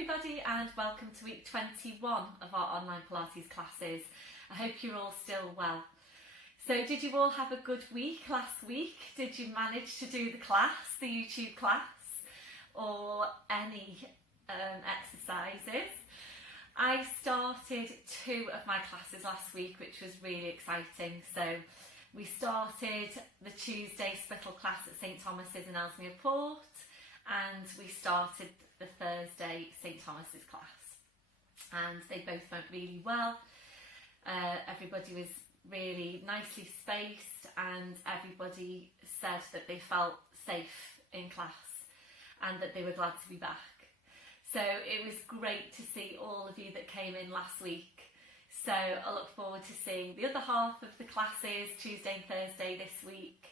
everybody and welcome to week 21 of our online Pilates classes. I hope you're all still well. So did you all have a good week last week? Did you manage to do the class, the YouTube class, or any exercises? I started 2 of my classes last week, which was really exciting. So we started the Tuesday Spittle class at St Thomas's in Ellesmere Port, and we started the Thursday St Thomas's class, and they both went really well. Everybody was really nicely spaced and everybody said that they felt safe in class and that they were glad to be back. So it was great to see all of you that came in last week. So I look forward to seeing the other half of the classes Tuesday and Thursday this week.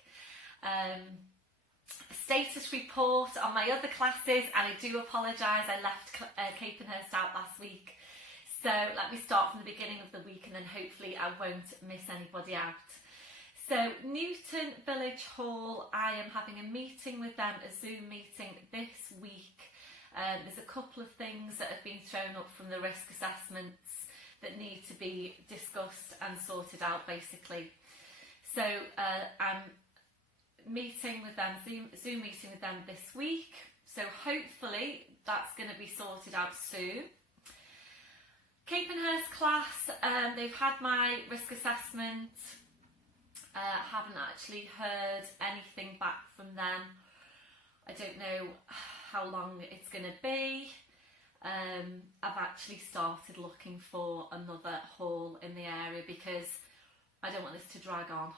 Status report on my other classes, and I do apologise, I left Capenhurst out last week. So let me start from the beginning of the week and then hopefully I won't miss anybody out. So Newton Village Hall, I am having a meeting with them, a Zoom meeting this week. There's a couple of things that have been thrown up from the risk assessments that need to be discussed and sorted out basically. So I'm meeting with them, Zoom meeting with them this week. So hopefully that's going to be sorted out soon. Capenhurst class, they've had my risk assessment. Haven't actually heard anything back from them. I don't know how long it's going to be. I've actually started looking for another hall in the area because I don't want this to drag on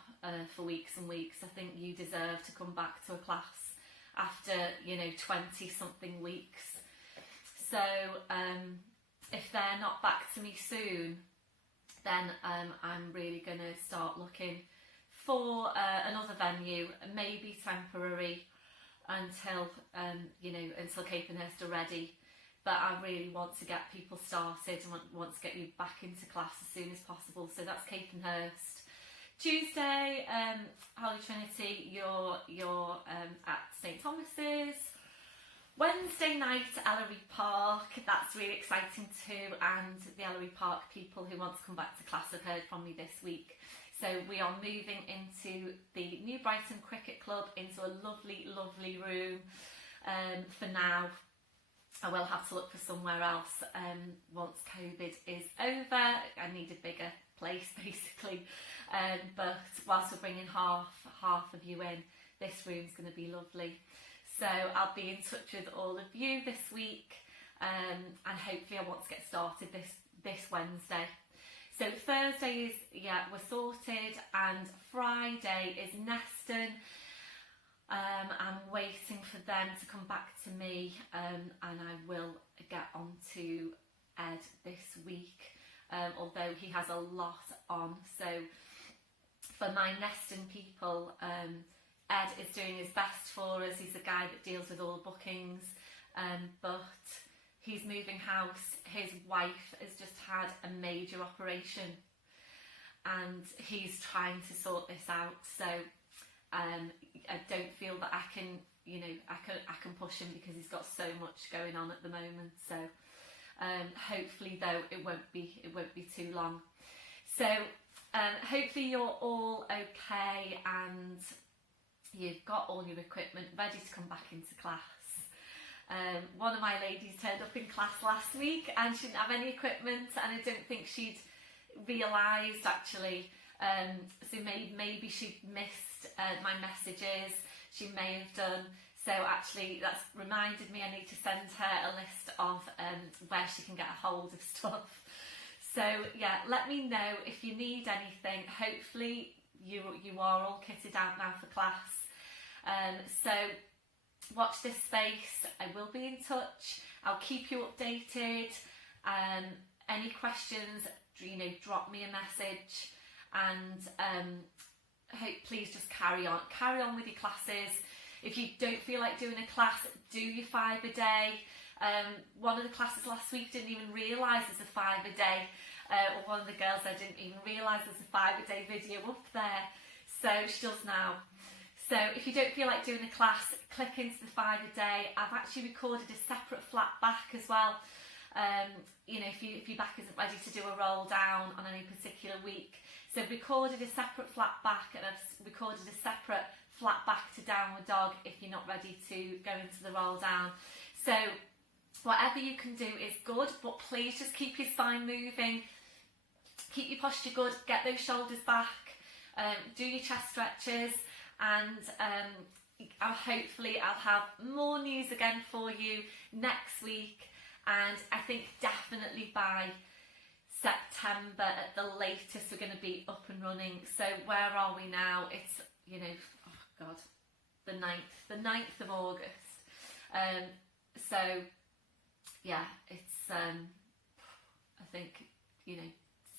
for weeks and weeks. I think you deserve to come back to a class after, 20 something weeks. So if they're not back to me soon, then I'm really going to start looking for another venue, maybe temporary until until Capenhurst are ready. But I really want to get people started and want to get you back into class as soon as possible. So that's Capenhurst. Tuesday, Holy Trinity, you're at St Thomas's. Wednesday night, Ellery Park, that's really exciting too, and the Ellery Park people who want to come back to class have heard from me this week. So we are moving into the New Brighton Cricket Club, into a lovely, lovely room for now. I will have to look for somewhere else once COVID is over. I need a bigger place basically, but whilst we're bringing half of you in, this room's going to be lovely. So I'll be in touch with all of you this week, and hopefully I want to get started this Wednesday. So Thursday is, we're sorted, and Friday is Neston. I'm waiting for them to come back to me, and I will get on to Ed this week, although he has a lot on. So for my Neston people, Ed is doing his best for us. He's the guy that deals with all the bookings, but he's moving house. His wife has just had a major operation and he's trying to sort this out. So I don't feel that I can push him because he's got so much going on at the moment. So hopefully though it won't be too long. So hopefully you're all okay and you've got all your equipment ready to come back into class. One of my ladies turned up in class last week and she didn't have any equipment, and I don't think she'd realised actually. So maybe she'd missed my messages. She may have done. So actually that's reminded me I need to send her a list of where she can get a hold of stuff. So yeah, let me know if you need anything. Hopefully you are all kitted out now for class. So watch this space. I will be in touch. I'll keep you updated. Any questions, drop me a message, and please just carry on with your classes. If you don't feel like doing a class, do your 5 a day. One of the classes last week didn't even realise there's a 5 a day. Or one of the girls, I didn't even realise there's a 5 a day video up there. So she does now. So if you don't feel like doing a class, click into the 5 a day. I've actually recorded a separate flat back as well. You know, if your back isn't ready to do a roll down on any particular week. So I've recorded a separate flat back, and I've recorded a separate flat back to downward dog if you're not ready to go into the roll down. So whatever you can do is good, but please just keep your spine moving, keep your posture good, get those shoulders back, do your chest stretches, and hopefully I'll have more news again for you next week. And I think definitely by September at the latest we're going to be up and running. So where are we now? It's, you know, oh God, the 9th of August. So yeah, it's I think, you know,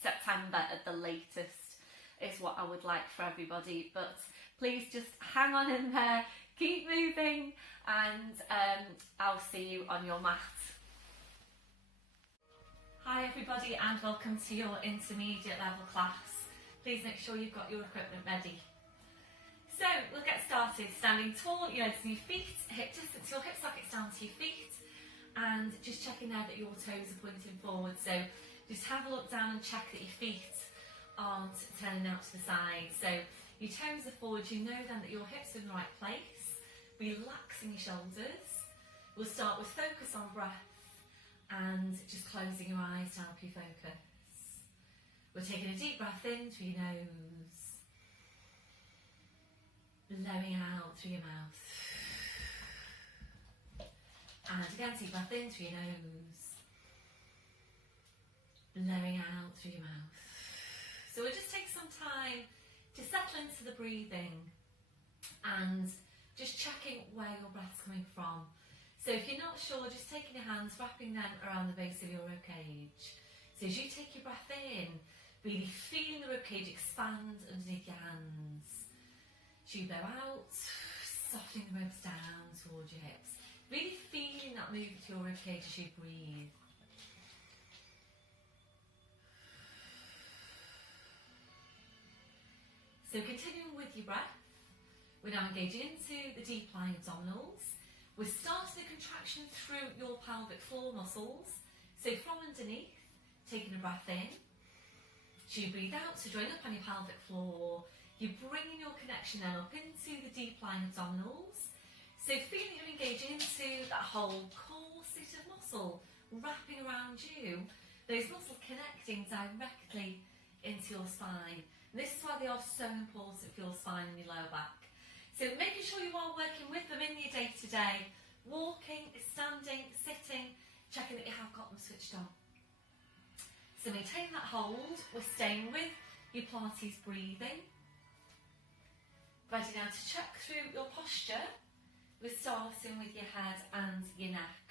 September at the latest is what I would like for everybody. But please just hang on in there, keep moving, and I'll see you on your mat. Hi everybody, and welcome to your intermediate level class. Please make sure you've got your equipment ready. So we'll get started. Standing tall, your legs and your feet, hip distance, your hip sockets down to your feet, and just checking there that your toes are pointing forward. So just have a look down and check that your feet aren't turning out to the side. So your toes are forward, you know then that your hips are in the right place. Relaxing your shoulders. We'll start with focus on breath, and just closing your eyes to help you focus. We're taking a deep breath in through your nose, blowing out through your mouth. And again, deep breath in through your nose, blowing out through your mouth. So we'll just take some time to settle into the breathing and just checking where your breath's coming from. So if you're not sure, just taking your hands, wrapping them around the base of your ribcage. So as you take your breath in, really feeling the ribcage expand underneath your hands. As you blow out, softening the ribs down towards your hips. Really feeling that move to your ribcage as you breathe. So continuing with your breath, we're now engaging into the deep lying abdominals. We're starting the contraction through your pelvic floor muscles. So from underneath, taking a breath in. As you breathe out, so join up on your pelvic floor. You're bringing your connection then up into the deep lying abdominals. So feeling you're engaging into that whole corset of muscle wrapping around you. Those muscles connecting directly into your spine. And this is why they are so important for your spine and your lower back. So making sure you are working with them in your day-to-day, walking, standing, sitting, checking that you have got them switched on. So maintain that hold. We're staying with your Pilates breathing. Ready now to check through your posture. We're starting with your head and your neck.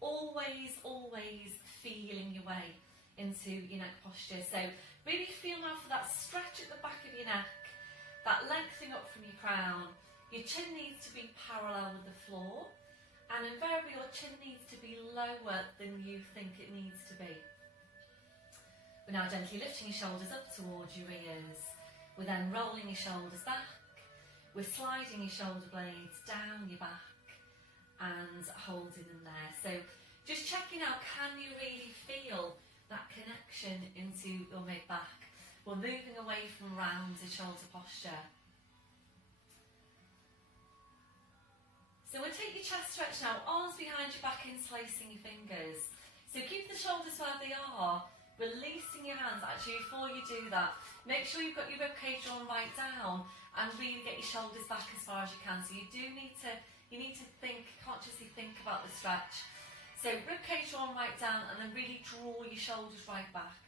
Always, always feeling your way into your neck posture. So really feel now for that stretch at the back of your neck. That lengthening up from your crown. Your chin needs to be parallel with the floor, and invariably your chin needs to be lower than you think it needs to be. We're now gently lifting your shoulders up towards your ears. We're then rolling your shoulders back. We're sliding your shoulder blades down your back and holding them there. So just checking out, can you really feel that connection into your mid-back? We're moving away from rounded shoulder posture. So we'll take your chest stretch now, arms behind your back, interlacing your fingers. So keep the shoulders where they are, releasing your hands. Actually, before you do that, make sure you've got your ribcage drawn right down and really get your shoulders back as far as you can. So you need to think, consciously think about the stretch. So ribcage drawn right down, and then really draw your shoulders right back.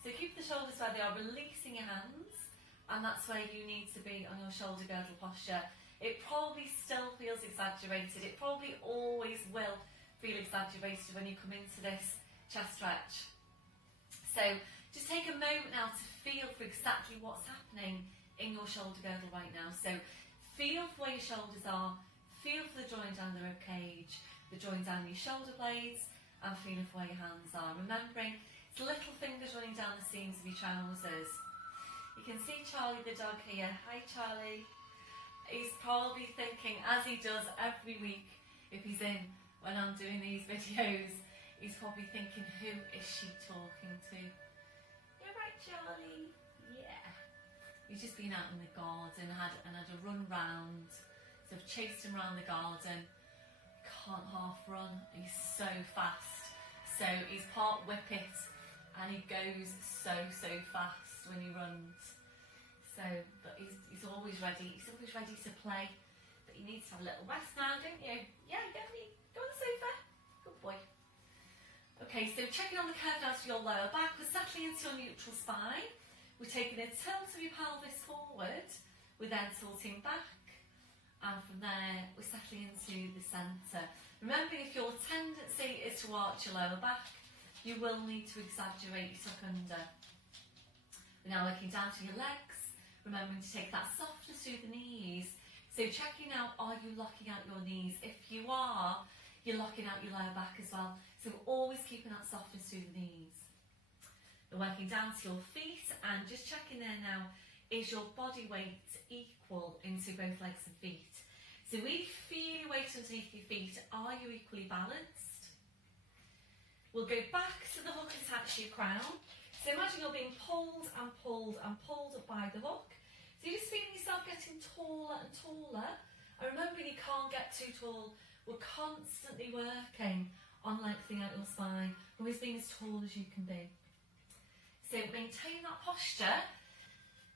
So keep the shoulders where they are, releasing your hands, and that's where you need to be on your shoulder girdle posture. It probably still feels exaggerated. It probably always will feel exaggerated when you come into this chest stretch. So just take a moment now to feel for exactly what's happening in your shoulder girdle right now. So feel for where your shoulders are, feel for the joint down the ribcage, the joint down your shoulder blades, and feeling for where your hands are. Remembering it's little fingers running down the seams of your trousers. You can see Charlie the dog here. Hi Charlie. He's probably thinking, as he does every week if he's in when I'm doing these videos, he's probably thinking, who is she talking to? You're right, Charlie. Yeah. He's just been out in the garden and had a run round. So I've chased him around the garden. Can't half run. He's so fast. So he's part whippet and he goes so fast when he runs. So, but he's always ready. He's always ready to play. But he needs to have a little rest now, don't you? Yeah, definitely. Go on the sofa. Good boy. Okay, so checking on the curve down to your lower back. We're settling into your neutral spine. We're taking a tilt of your pelvis forward. We're then tilting back. And from there, we're settling into the centre. Remembering if your tendency is to arch your lower back, you will need to exaggerate your tuck under. We're now working down to your legs, remembering to take that softness through the knees. So checking out, are you locking out your knees? If you are, you're locking out your lower back as well. So we're always keeping that softness through the knees. We're working down to your feet and just checking there now, is your body weight equal into both legs and feet? So really feel your weight underneath your feet. Are you equally balanced? We'll go back to the hook attached to your crown. So imagine you're being pulled and pulled and pulled up by the hook. So you're just feeling yourself getting taller and taller. And remembering you can't get too tall. We're constantly working on lengthening out your spine. Always being as tall as you can be. So maintain that posture.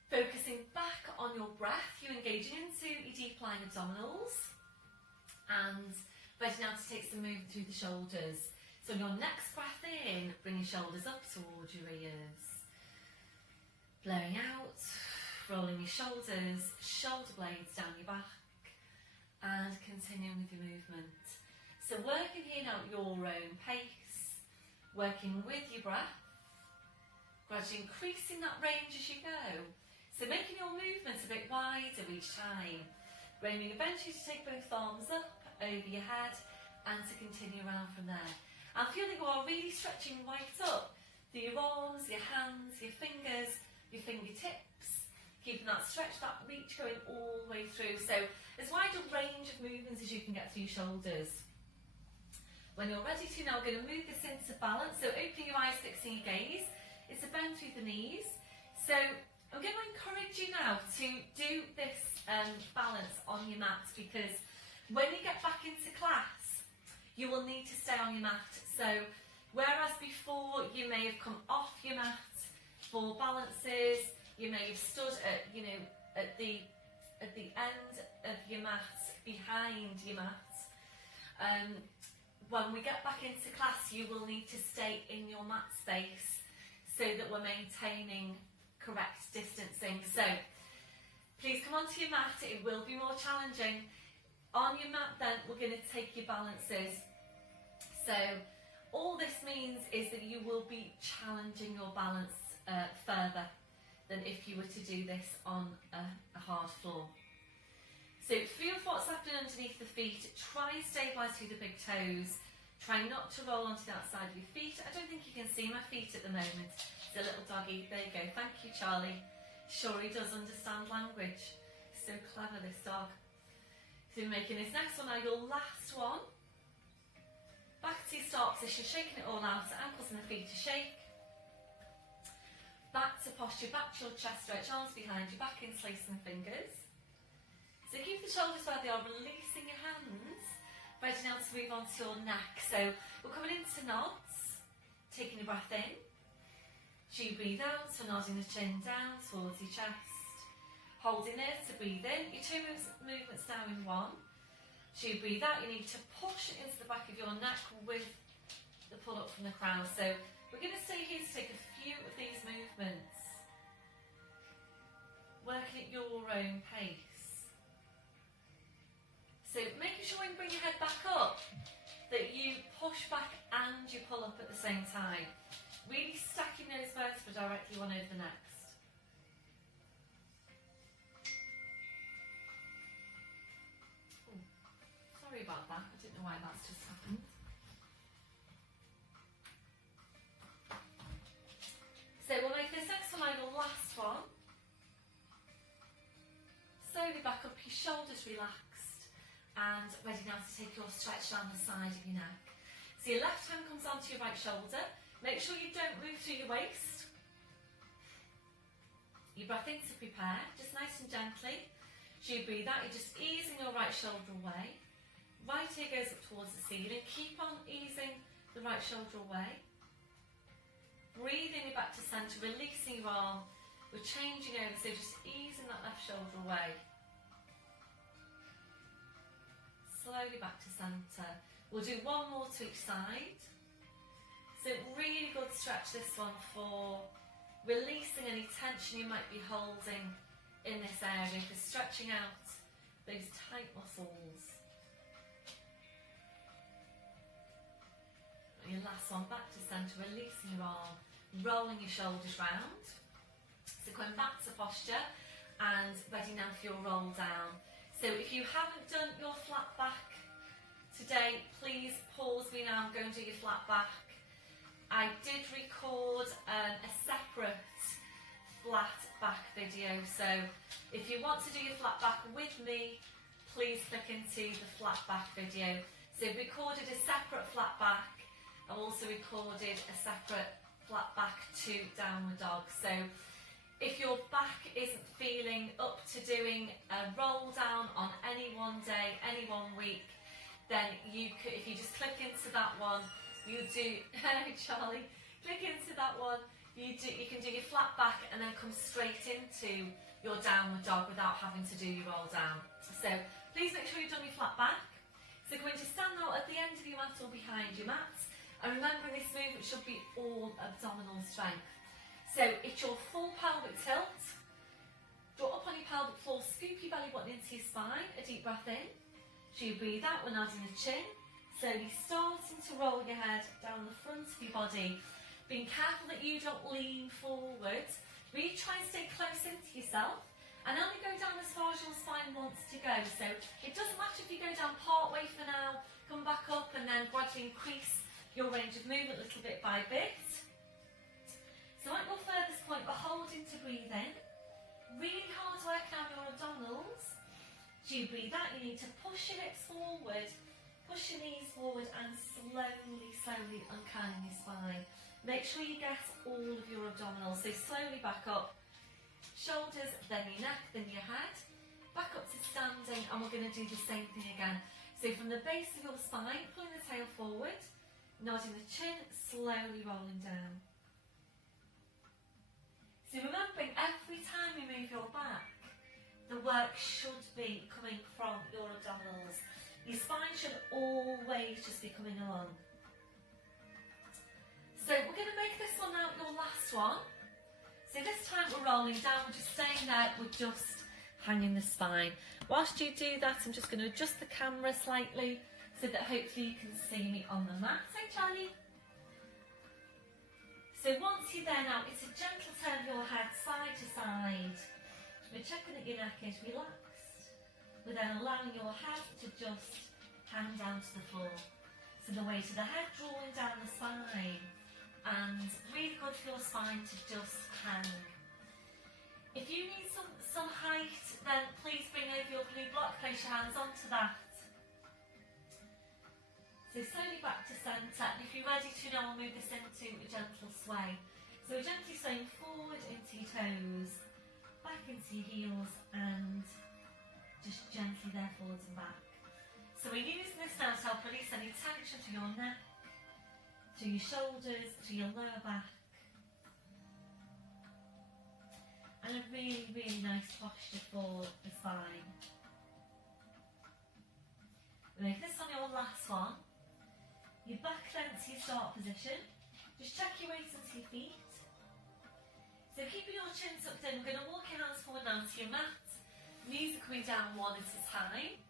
Focusing back on your breath. You're engaging into your deep lying abdominals. And ready now to take some movement through the shoulders. So on your next breath in, bring your shoulders up towards your ears. Blowing out, rolling your shoulders, shoulder blades down your back, and continuing with your movement. So working here now at your own pace, working with your breath, gradually increasing that range as you go. So making your movements a bit wider each time, aiming eventually to take both arms up over your head and to continue around from there. And feel that you are really stretching right up through your arms, your hands, your fingers, your fingertips, keeping that stretch, that reach going all the way through. So as wide a range of movements as you can get through your shoulders. When you're ready to, now we're going to move this into balance. So opening your eyes, fixing your gaze. It's a bend through the knees. So I'm going to encourage you now to do this balance on your mat, because when you get back into class, you will need to stay on your mat. So whereas before you may have come off your mat for balances, you may have stood at, at the end of your mat, behind your mat. When we get back into class, you will need to stay in your mat space so that we're maintaining correct distancing. So please come onto your mat. It will be more challenging. On your mat then, we're going to take your balances. So all this means is that you will be challenging your balance further than if you were to do this on a hard floor. So feel for what's happening underneath the feet. Try and stabilise through the big toes. Try not to roll onto the outside of your feet. I don't think you can see my feet at the moment. It's a little doggy. There you go. Thank you, Charlie. Sure, he does understand language. So clever, this dog. So we're making this next one now your last one. Back to your start position, shaking it all out, ankles and the feet to shake. Back to posture, back to your chest stretch, arms behind you, back interlacing the fingers. So keep the shoulders where they are, releasing your hands. Ready now to move on to your neck. So we're coming into nods, taking a breath in. As you breathe out, so nodding the chin down towards your chest. Holding there to breathe in. Your two movements now in one. As you breathe out, you need to push into the back of your neck with the pull up from the crown. So we're going to stay here to take a few of these movements. Working at your own pace. So making sure when you bring your head back up, that you push back and you pull up at the same time. Really stacking those vertebrae directly one over the next. Sorry about that, I don't know why that's just happened. So we'll make this next one our last one. shoulders relaxed and ready now to take your stretch down the side of your neck. So your left hand comes onto your right shoulder. Make sure you don't move through your waist. You breath in to prepare, just nice and gently. So you breathe out, you're just easing your right shoulder away. Right ear goes up towards the ceiling. Keep on easing the right shoulder away. Breathing it back to centre, releasing your arm. We're changing over, so just easing that left shoulder away. Slowly back to centre. We'll do one more to each side. So really good stretch this one for releasing any tension you might be holding in this area, for stretching out those tight muscles. And your last one, back to centre, releasing your arm, rolling your shoulders round. So going back to posture and ready now for your roll down. So if you haven't done your flat back today, please pause me now and go and do your flat back. I did record a separate flat back video, so if you want to do your flat back with me, please click into the flat back video. So I've recorded a separate flat back. I've also recorded a separate flat back to downward dog. So if your back isn't feeling up to doing a roll down on any one day, any 1 week, then you could, if you just click into that one, you do, hey Charlie, click into that one, you can do your flat back and then come straight into your downward dog without having to do your roll down. So please make sure you've done your flat back. So going to stand now at the end of your mat or behind your mat. And remember, this movement should be all abdominal strength. So it's your full pelvic tilt. Draw up on your pelvic floor, scoop your belly button into your spine, a deep breath in. So you breathe out, we're nodding the chin. Slowly starting to roll your head down the front of your body. Being careful that you don't lean forward. Really try and stay close into yourself. And only go down as far as your spine wants to go. So it doesn't matter if you go down part way for now, come back up and then gradually increase your range of movement little bit by bit. So at your furthest point, we're holding to breathe in. Really hard work on your abdominals. As you breathe out, you need to push your hips forward, push your knees forward and slowly uncurling your spine. Make sure you get all of your abdominals. So slowly back up, shoulders, then your neck, then your head. Back up to standing, and we're going to do the same thing again. So from the base of your spine, pulling the tail forward, nodding the chin, slowly rolling down. So remembering, every time you move your back, the work should be coming from your abdominals. Your spine should always just be coming along. So we're going to make this one now your last one. So this time we're rolling down, we're just staying there, we're just hanging the spine. Whilst you do that, I'm just going to adjust the camera slightly so that hopefully you can see me on the mat. Hey Charlie. So once you're there now, it's a gentle turn of your head side to side. We're checking that your neck is relaxed. We're then allowing your head to just hang down to the floor. So the weight of the head drawing down the spine. And really good for your spine to just hang. If you need some height, then please bring over your blue block, place your hands onto that. So slowly back to centre, and if you're ready to now, we'll move this into a gentle sway. So we're gently swaying forward into your toes, back into your heels, and just gently there forwards and back. So we're using this now to help release any tension to your neck, to your shoulders, to your lower back. And a really, really nice posture for the spine. We make this on your last one. Your back then to your start position. Just check your weight onto your feet. So keeping your chin tucked in, we're going to walk your hands forward now to your mat. Knees are coming down one at a time.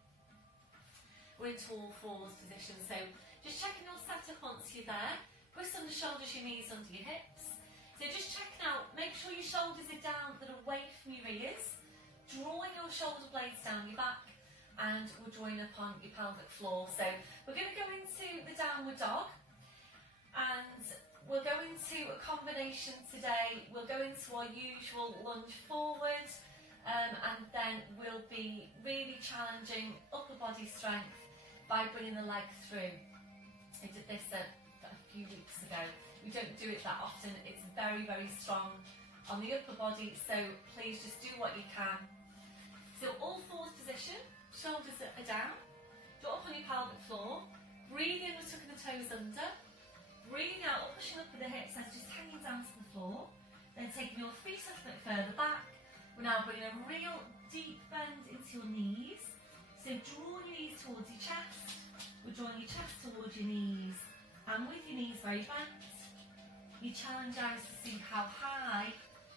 We're into all fours position. So just checking your setup once you're there. Wrists under shoulders, your knees under your hips. So just checking out, make sure your shoulders are down but away from your ears. Drawing your shoulder blades down your back, and we're drawing up on your pelvic floor. So we're going to go into the downward dog, and we'll go into a combination today. We'll go into our usual lunge forward, and then we'll be really challenging upper body strength by bringing the leg through. I did this a few weeks ago. We don't do it that often. It's very, very strong on the upper body, so please just do what you can. So all fours position, shoulders are down, drop up on your pelvic floor, breathe in, we're tucking the toes under, breathe out, pushing up with the hips as just hanging down to the floor, then taking your feet a little bit further back. We're now bringing a real deep bend into your knees, so draw your knees towards your chest, we're drawing your chest towards your knees, and with your knees very bent, you challenge eyes to see how high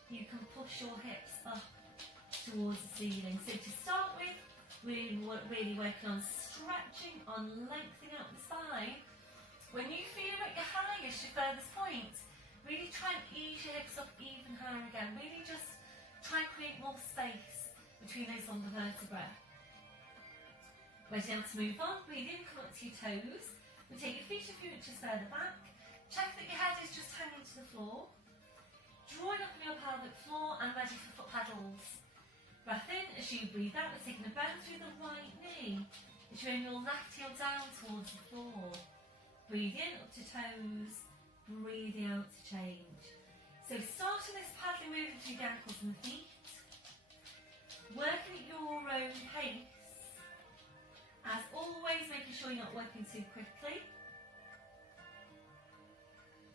you can push your hips up towards the ceiling. So to start with, really working on stretching, on lengthening out the spine. When you feel at your highest, your furthest point, really try and ease your hips up even higher again. Really just try and create more space between those lumbar vertebrae. Ready now to move on, breathe in, come up to your toes. We take your feet a few inches further back. Check that your head is just hanging to the floor. Drawing up on your pelvic floor and ready for foot pedals. Breath in as you breathe out, we're taking a bend through the right knee. As you bring your left heel down towards the floor. Breathe in up to toes, breathing out to change. So starting this paddling movement through the ankles and the feet. Working at your own pace. As always, making sure you're not working too quickly.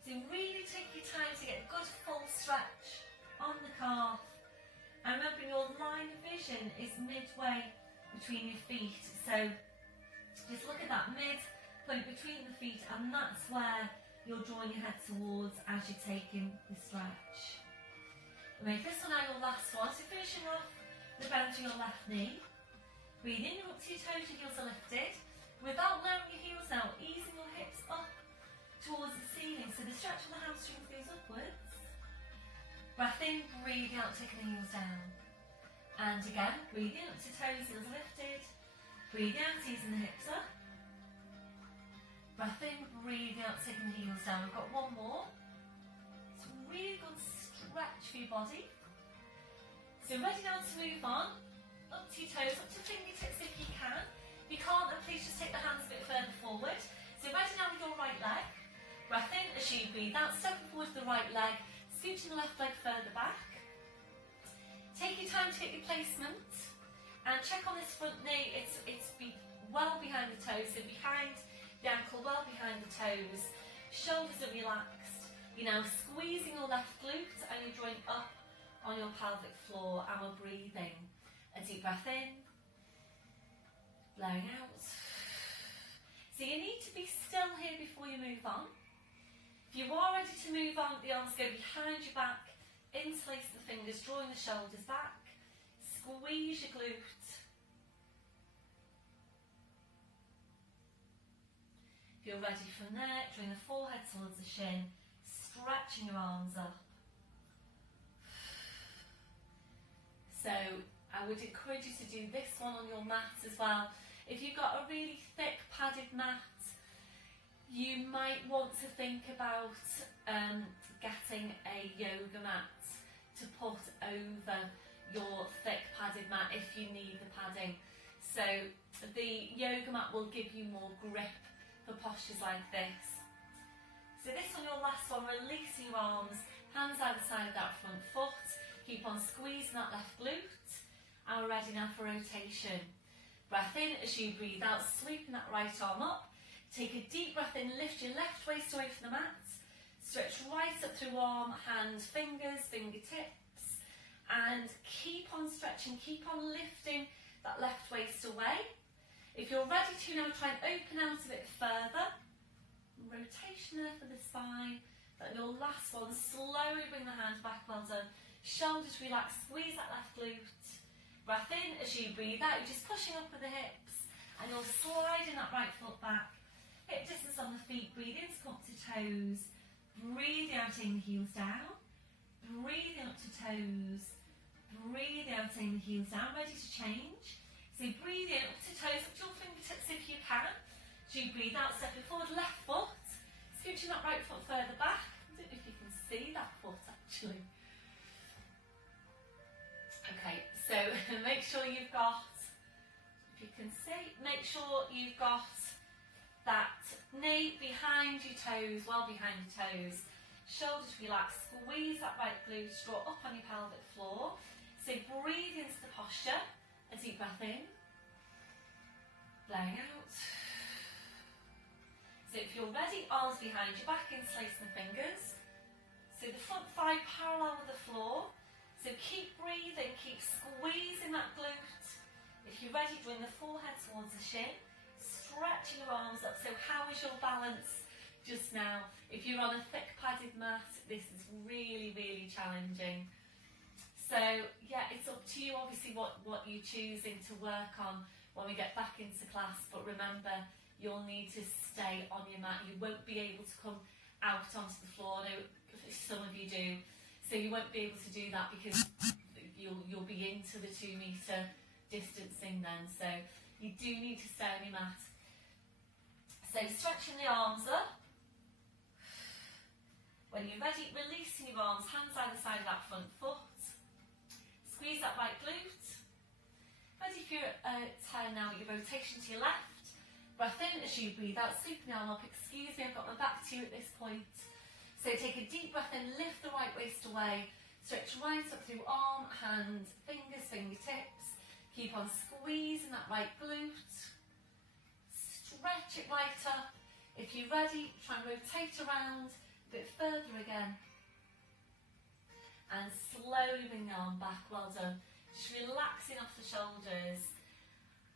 So really take your time to get a good full stretch on the calf. And remember, your line of vision is midway between your feet. So just look at that midpoint between the feet, and that's where you're drawing your head towards as you're taking the stretch. We'll make this one now your last one. So finishing off the bend to your left knee. Breathe in, up to your toes, your heels are lifted. Without lowering your heels now, easing your hips up towards the ceiling, so the stretch of the hamstrings goes upwards. Breath in, breathe out, taking the heels down. And again, breathe in, up to toes, heels lifted. Breathe out, easing the hips up. Breath in, breathe out, taking the heels down. We've got one more. It's a really good stretch for your body. So ready now to move on. Up to your toes, up to fingertips if you can. If you can't, then please just take the hands a bit further forward. So ready now with your right leg. Breath in as you breathe out, stepping forward to the right leg, scooching the left leg further back. Take your time to get your placement and check on this front knee, it's well behind the toes, so behind the ankle, well behind the toes. Shoulders are relaxed. You're now squeezing your left glute and you're drawing up on your pelvic floor, and we're breathing. A deep breath in, blowing out. So you need to be still here before you move on. If you are ready to move on, the arms go behind your back, interlace the fingers, drawing the shoulders back, squeeze your glute. If you're ready from there, drawing the forehead towards the shin, stretching your arms up. So I would encourage you to do this one on your mat as well. If you've got a really thick padded mat, you might want to think about getting a yoga mat to put over your thick padded mat if you need the padding. So the yoga mat will give you more grip for postures like this. So this on your last one, releasing your arms, hands either side of that front foot, keep on squeezing that left glute, and we're ready now for rotation. Breath in as you breathe out, sweeping that right arm up. Take a deep breath in, lift your left waist away from the mat. Stretch right up through arm, hand, fingers, fingertips. And keep on stretching, keep on lifting that left waist away. If you're ready to now, try and open out a bit further. Rotation there for the spine. Then your last one, slowly bring the hands back, well done. Shoulders relaxed, squeeze that left glute. Breath in as you breathe out, you're just pushing up with the hips. And you're sliding that right foot back. Hip distance on the feet, breathe in to come up to toes. Breathe out, taking the heels down. Breathe in up to toes. Breathe out, taking the heels down, ready to change. So breathe in up to toes, up to your fingertips if you can. As you breathe out, stepping forward, left foot. Scooching that right foot further back. I don't know if you can see that foot actually. Okay, so make sure you've got that knee behind your toes, well behind your toes. Shoulders relaxed, squeeze that right glute, draw up on your pelvic floor. So breathe into the posture, a deep breath in, blowing out. So if you're ready, arms behind your back, interlacing the fingers. So the front thigh parallel with the floor. So keep breathing, keep squeezing that glute. If you're ready, bring the forehead towards the shin. Stretching your arms up. So how is your balance just now? If you're on a thick padded mat, this is really, really challenging. So yeah, it's up to you obviously what you're choosing to work on when we get back into class. But remember, you'll need to stay on your mat. You won't be able to come out onto the floor. No, some of you do. So you won't be able to do that because you'll be into the 2 metre distancing then. So you do need to stay on your mat. So stretching the arms up. When you're ready, releasing your arms, hands either side of that front foot. Squeeze that right glute. Ready for your turn now, your rotation to your left. Breath in as you breathe out, scooping the arm up. Excuse me, I've got my back to you at this point. So take a deep breath in, lift the right waist away. Stretch right up through arm, hand, fingers, fingertips. Keep on squeezing that right glute. Stretch it right up. If you're ready, try and rotate around a bit further again. And slowly bring the arm back, well done. Just relaxing off the shoulders.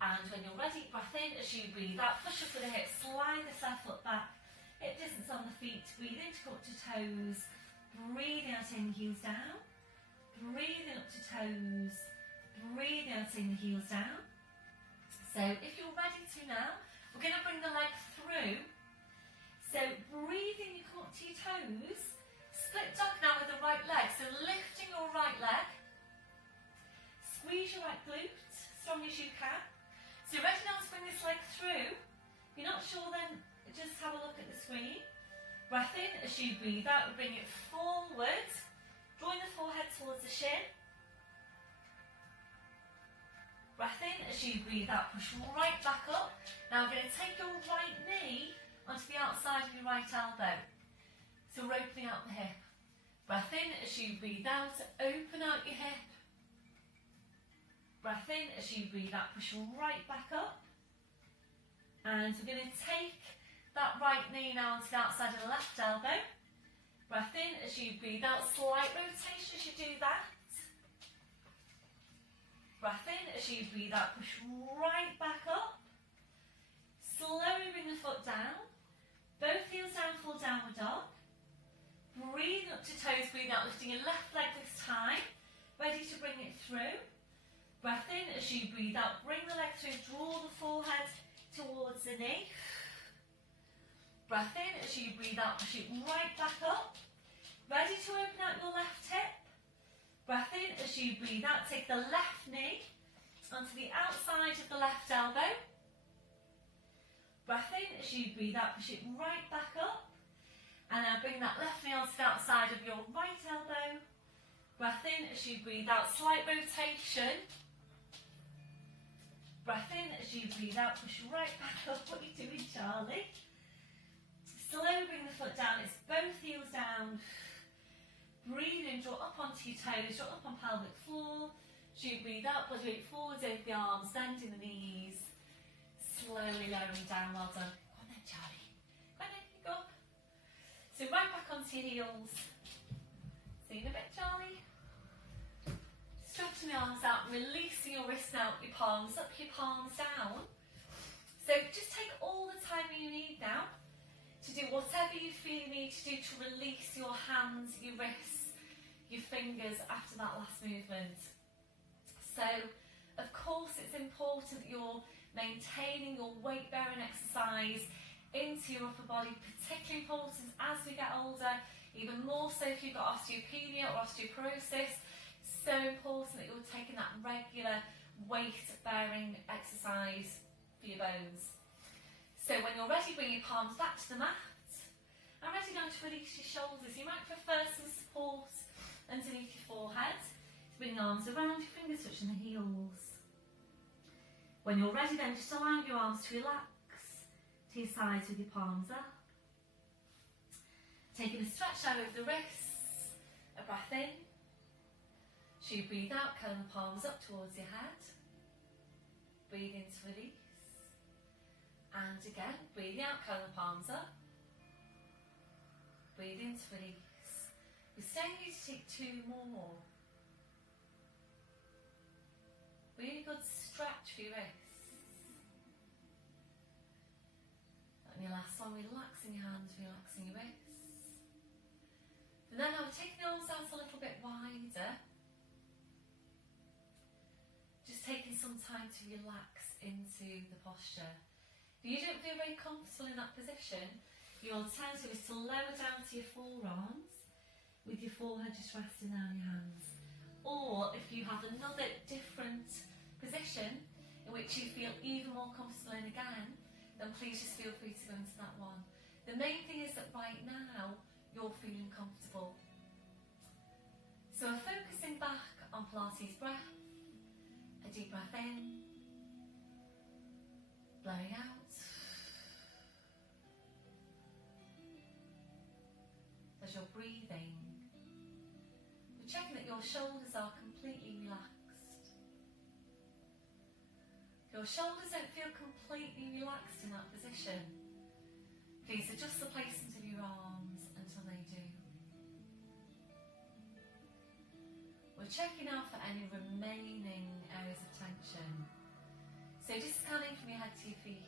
And when you're ready, breath in as you breathe out. Push up with the hips, slide the left foot back. Hip distance on the feet, breathe in to come up to toes. Breathing out, in heels down. Breathing up to toes. Breathing out, in the heels down. So if you're ready to now, we're going to bring the leg through. So breathing, you come up to your toes. Split dog now with the right leg. So lifting your right leg. Squeeze your right glute, strong as you can. So you're ready now to bring this leg through. If you're not sure then, just have a look at the screen. Breath in as you breathe out, bring it forward. Drawing the forehead towards the shin. Breath in as you breathe out, push right back up. Now we're going to take your right knee onto the outside of your right elbow. So we're opening out the hip. Breath in as you breathe out, open out your hip. Breath in as you breathe out, push right back up. And we're going to take that right knee now onto the outside of the left elbow. Breath in as you breathe out, slight rotation as you do that. Breath in as you breathe out, push right back up. Slowly bring the foot down. Both heels down, full downward dog. Breathe up to toes, breathe out, lifting your left leg this time. Ready to bring it through. Breath in as you breathe out, bring the leg through, draw the forehead towards the knee. Breath in as you breathe out, push it right back up. Ready to open out your left hip. Breath in as you breathe out, take the left knee onto the outside of the left elbow. Breath in as you breathe out, push it right back up. And now bring that left knee onto the outside of your right elbow. Breath in as you breathe out, slight rotation. Breath in as you breathe out, push right back up. What are you doing, Charlie? Slowly bring the foot down, it's both heels down. Breathe in, draw up onto your toes, draw up on pelvic floor. As you breathe out, body weight forwards over the arms, bending the knees. Slowly lowering down, well done. Go on then, Charlie. Go on then, you go up. So right back onto your heels. See you in a bit, Charlie. Stretching the arms out, releasing your wrists out, your palms up, your palms down. So just take all the time you need now to do whatever you feel you need to do to release your hands, your wrists, your fingers after that last movement. So, of course, it's important that you're maintaining your weight-bearing exercise into your upper body, particularly important as we get older, even more so if you've got osteopenia or osteoporosis. So important that you're taking that regular weight-bearing exercise for your bones. So when you're ready, bring your palms back to the mat. And ready now to release your shoulders. You might prefer some support underneath your forehead. So bring the arms around, your fingers touching the heels. When you're ready then, just allow your arms to relax to your sides with your palms up. Taking a stretch out over the wrists, a breath in. So you breathe out, curling the palms up towards your head. Breathe in to release. And again, breathing out, curling the palms up. Breathe in to release. We're staying here to take 2 more. Really good stretch for your wrists. And your last one, relaxing your hands, relaxing your wrists. And then I'm taking the arms out a little bit wider. Just taking some time to relax into the posture. If you don't feel very comfortable in that position, your alternative is to lower down to your forearms with your forehead just resting down your hands. Or if you have another different position in which you feel even more comfortable in again, then please just feel free to go into that one. The main thing is that right now you're feeling comfortable. So we're focusing back on Pilates breath. A deep breath in, blowing out. As you're breathing, we're checking that your shoulders are completely relaxed. If your shoulders don't feel completely relaxed in that position, please adjust the placement of your arms until they do. We're checking out for any remaining areas of tension. So just scanning from your head to your feet.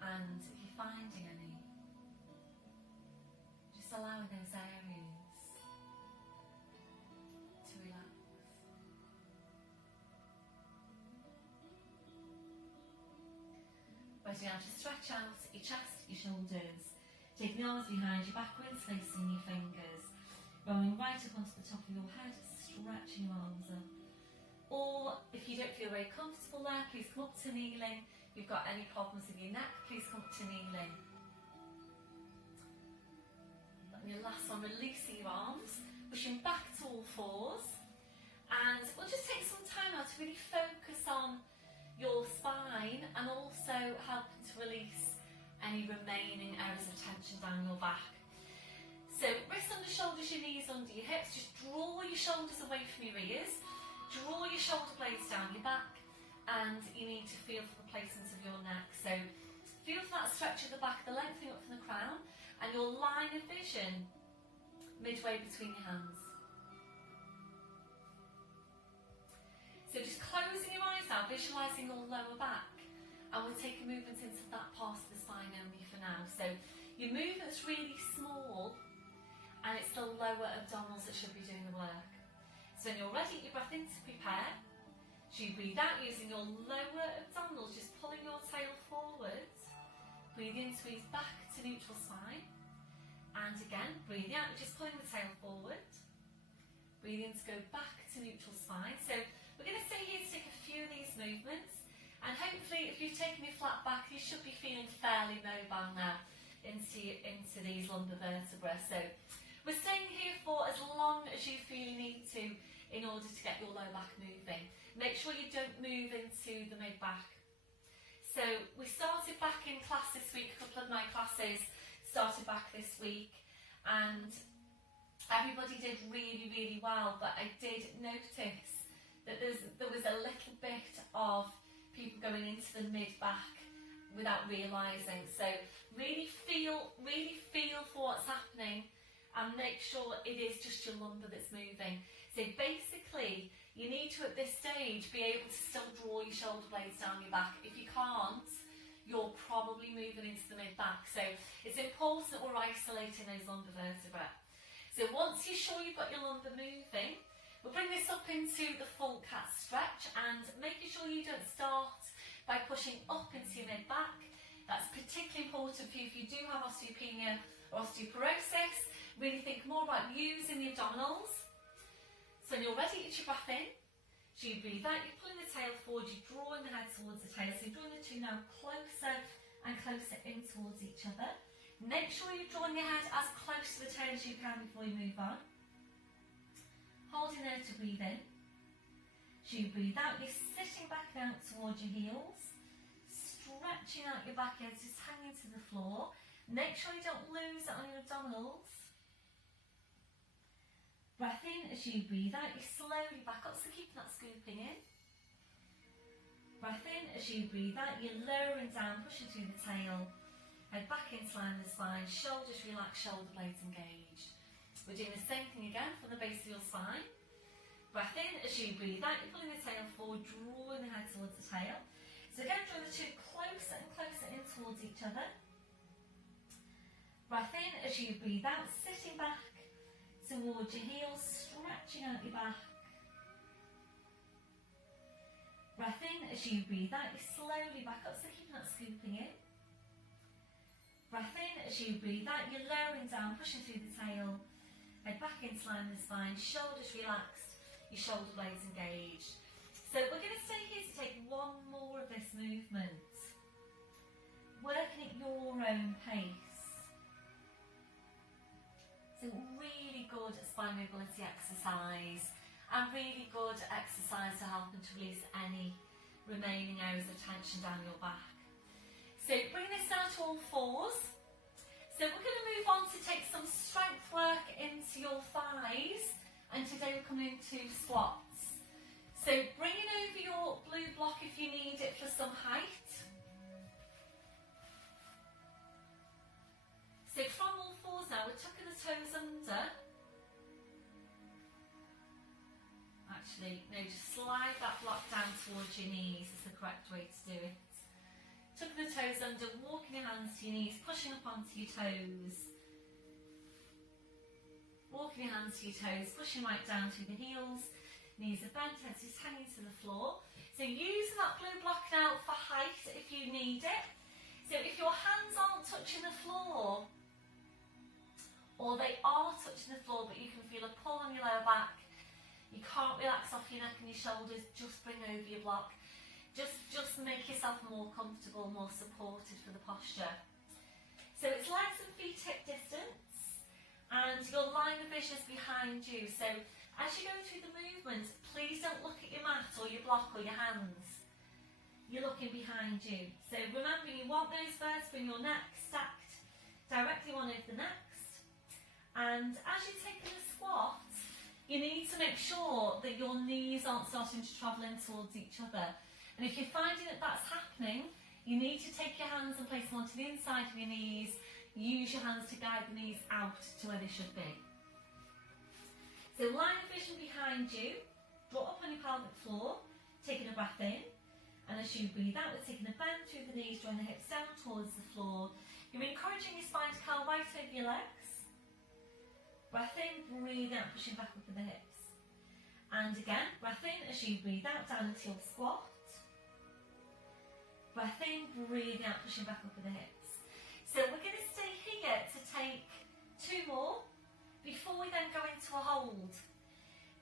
And if you're finding any, just allowing those areas to relax. Ready now to stretch out your chest, your shoulders. Taking the arms behind you backwards, facing your fingers. Rolling right up onto the top of your head, stretching your arms up. Or if you don't feel very comfortable there, please come up to kneeling. If you've got any problems with your neck, please come up to kneeling. And your last one, releasing your arms, pushing back to all fours. And we'll just take some time now to really focus on your spine and also helping to release any remaining areas of tension down your back. So wrists under shoulders, your knees under your hips. Just draw your shoulders away from your ears. Draw your shoulder blades down your back, and you need to feel for the placement of your neck. So feel for that stretch of the back, the lengthening up from the crown, and your line of vision midway between your hands. So just closing your eyes now, visualising your lower back, and we'll take a movement into that part of the spine only for now. So your movement's really small, and it's the lower abdominals that should be doing the work. So when you're ready, you breath in to prepare. So you breathe out using your lower abdominals, just pulling your tail forward. Breathe in, squeeze back to neutral spine. And again, breathing out, just pulling the tail forward. Breathe in to go back to neutral spine. So we're going to stay here to take a few of these movements. And hopefully, if you've taken your flat back, you should be feeling fairly mobile now into these lumbar vertebrae. So we're staying here for as long as you feel you need to in order to get your low back moving. Make sure you don't move into the mid back. So we started back in class this week. A couple of my classes started back this week, and everybody did really, really well. But I did notice that there was a little bit of people going into the mid back without realising. So really feel for what's happening, and make sure it is just your lumbar that's moving. So basically, you need to at this stage be able to still draw your shoulder blades down your back. If you can't, you're probably moving into the mid back. So it's important that we're isolating those lumbar vertebrae. So once you're sure you've got your lumbar moving, we'll bring this up into the full cat stretch, and making sure you don't start by pushing up into your mid back. That's particularly important for you if you do have osteopenia or osteoporosis. Really think more about using the abdominals. So when you're ready, it's your breath in. So you breathe out, you're pulling the tail forward, you're drawing the head towards the tail. So you're drawing the two now closer and closer in towards each other. Make sure you're drawing your head as close to the tail as you can before you move on. Holding there to breathe in. As you breathe out, you're sitting back and out towards your heels, stretching out your back edge, just hanging to the floor. Make sure you don't lose it on your abdominals. Breath in. As you breathe out, you slowly back up, so keeping that scooping in. Breath in. As you breathe out, you're lowering down, pushing through the tail. Head back into line with the spine, shoulders relaxed, shoulder blades engaged. We're doing the same thing again from the base of your spine. Breath in. As you breathe out, you're pulling the tail forward, drawing the head towards the tail. So again, draw the two closer and closer in towards each other. Breath in. As you breathe out, sitting back towards your heels, stretching out your back. Breath in. As you breathe out, you slowly back up, so keeping that scooping in. Breath in. As you breathe out, you're lowering down, pushing through the tail. Head back into line with the spine, shoulders relaxed, your shoulder blades engaged. So we're going to stay here to take one more of this movement. Working at your own pace. So really good spine mobility exercise, and really good exercise to help to release any remaining areas of tension down your back. So bring this down to all fours. So we're going to move on to take some strength work into your thighs, and today we're coming into squats. So bringing over your blue block if you need it for some height. So from all fours now, we're tucking the toes under. Actually, no, just slide that block down towards your knees is the correct way to do it. Tucking the toes under, walking your hands to your knees, pushing up onto your toes. Walking your hands to your toes, pushing right down to the heels. Knees are bent, heads just hanging to the floor. So using that blue block now for height if you need it. So if your hands aren't touching the floor, or they are touching the floor but you can feel a pull on your lower back, you can't relax off your neck and your shoulders, just bring over your block. Just make yourself more comfortable, more supported for the posture. So it's legs and feet hip distance, and your line of vision is behind you. So as you go through the movement, please don't look at your mat or your block or your hands. You're looking behind you. So remember, you want those vertebrae in your neck stacked directly one over the next. And as you're taking a squat, you need to make sure that your knees aren't starting to travel in towards each other. And if you're finding that that's happening, you need to take your hands and place them onto the inside of your knees. Use your hands to guide the knees out to where they should be. So line of vision behind you, draw up on your pelvic floor, taking a breath in. And as you breathe out, we're taking a bend through the knees, drawing the hips down towards the floor. You're encouraging your spine to curl right over your legs. Breath in, breathe out, pushing back up with the hips. And again, breath in as you breathe out, down into your squat. Breath in, breathe out, pushing back up with the hips. So we're going to stay here to take two more before we then go into a hold.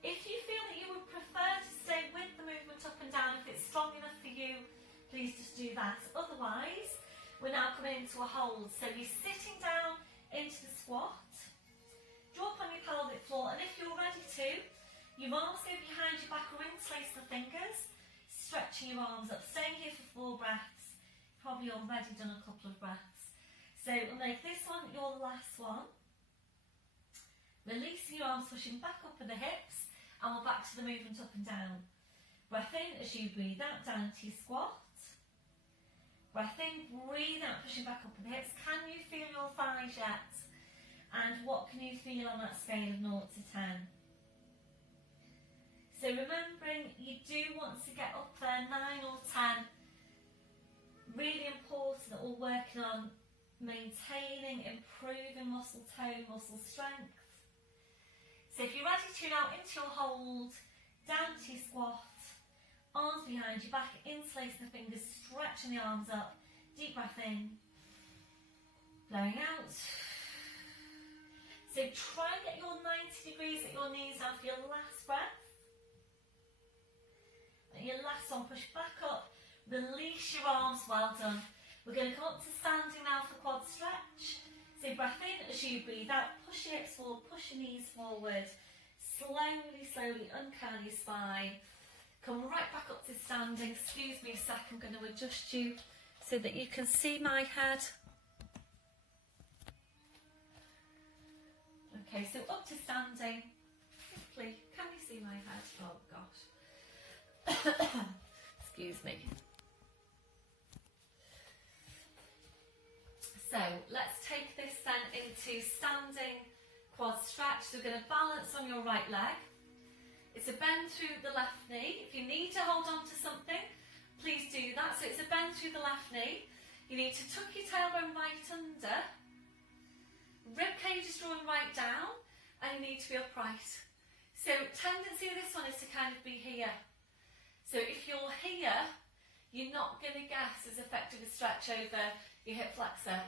If you feel that you would prefer to stay with the movement up and down, if it's strong enough for you, please just do that. Otherwise, we're now coming into a hold. So you're sitting down into the squat, drop on your pelvic floor, and if you're ready to, your arms go behind your back or interlace the fingers, stretching your arms up, staying here for 4 breaths. Probably already done a couple of breaths. So we'll make this one your last one. Releasing your arms, pushing back up with the hips, and we're back to the movement up and down. Breath in as you breathe out, down to your squat. Breath in, breathe out, pushing back up with the hips. Can you feel your thighs yet? And what can you feel on that scale of 0 to 10? So remembering, you do want to get up there, 9 or 10. Really important that we're working on maintaining, improving muscle tone, muscle strength. So if you're ready to now into your hold, down to your squat, arms behind your back, interlacing the fingers, stretching the arms up, deep breath in, blowing out. So try and get your 90 degrees at your knees now for your last breath. And your last one, push back up, release your arms, well done. We're going to come up to standing now for quad stretch. So breath in as you breathe out, push your hips forward, push your knees forward. Slowly, slowly uncurl your spine. Come right back up to standing. Excuse me a sec, I'm going to adjust you so that you can see my head. Okay, so up to standing. Hopefully, can you see my head? Oh gosh. Excuse me. So let's take this then into standing quad stretch. So we're going to balance on your right leg. It's a bend through the left knee. If you need to hold on to something, please do that. So it's a bend through the left knee. You need to tuck your tailbone right under. Rib cage is drawn right down, and you need to be upright. So tendency of this one is to kind of be here. So if you're here, you're not going to get as effective a stretch over your hip flexor.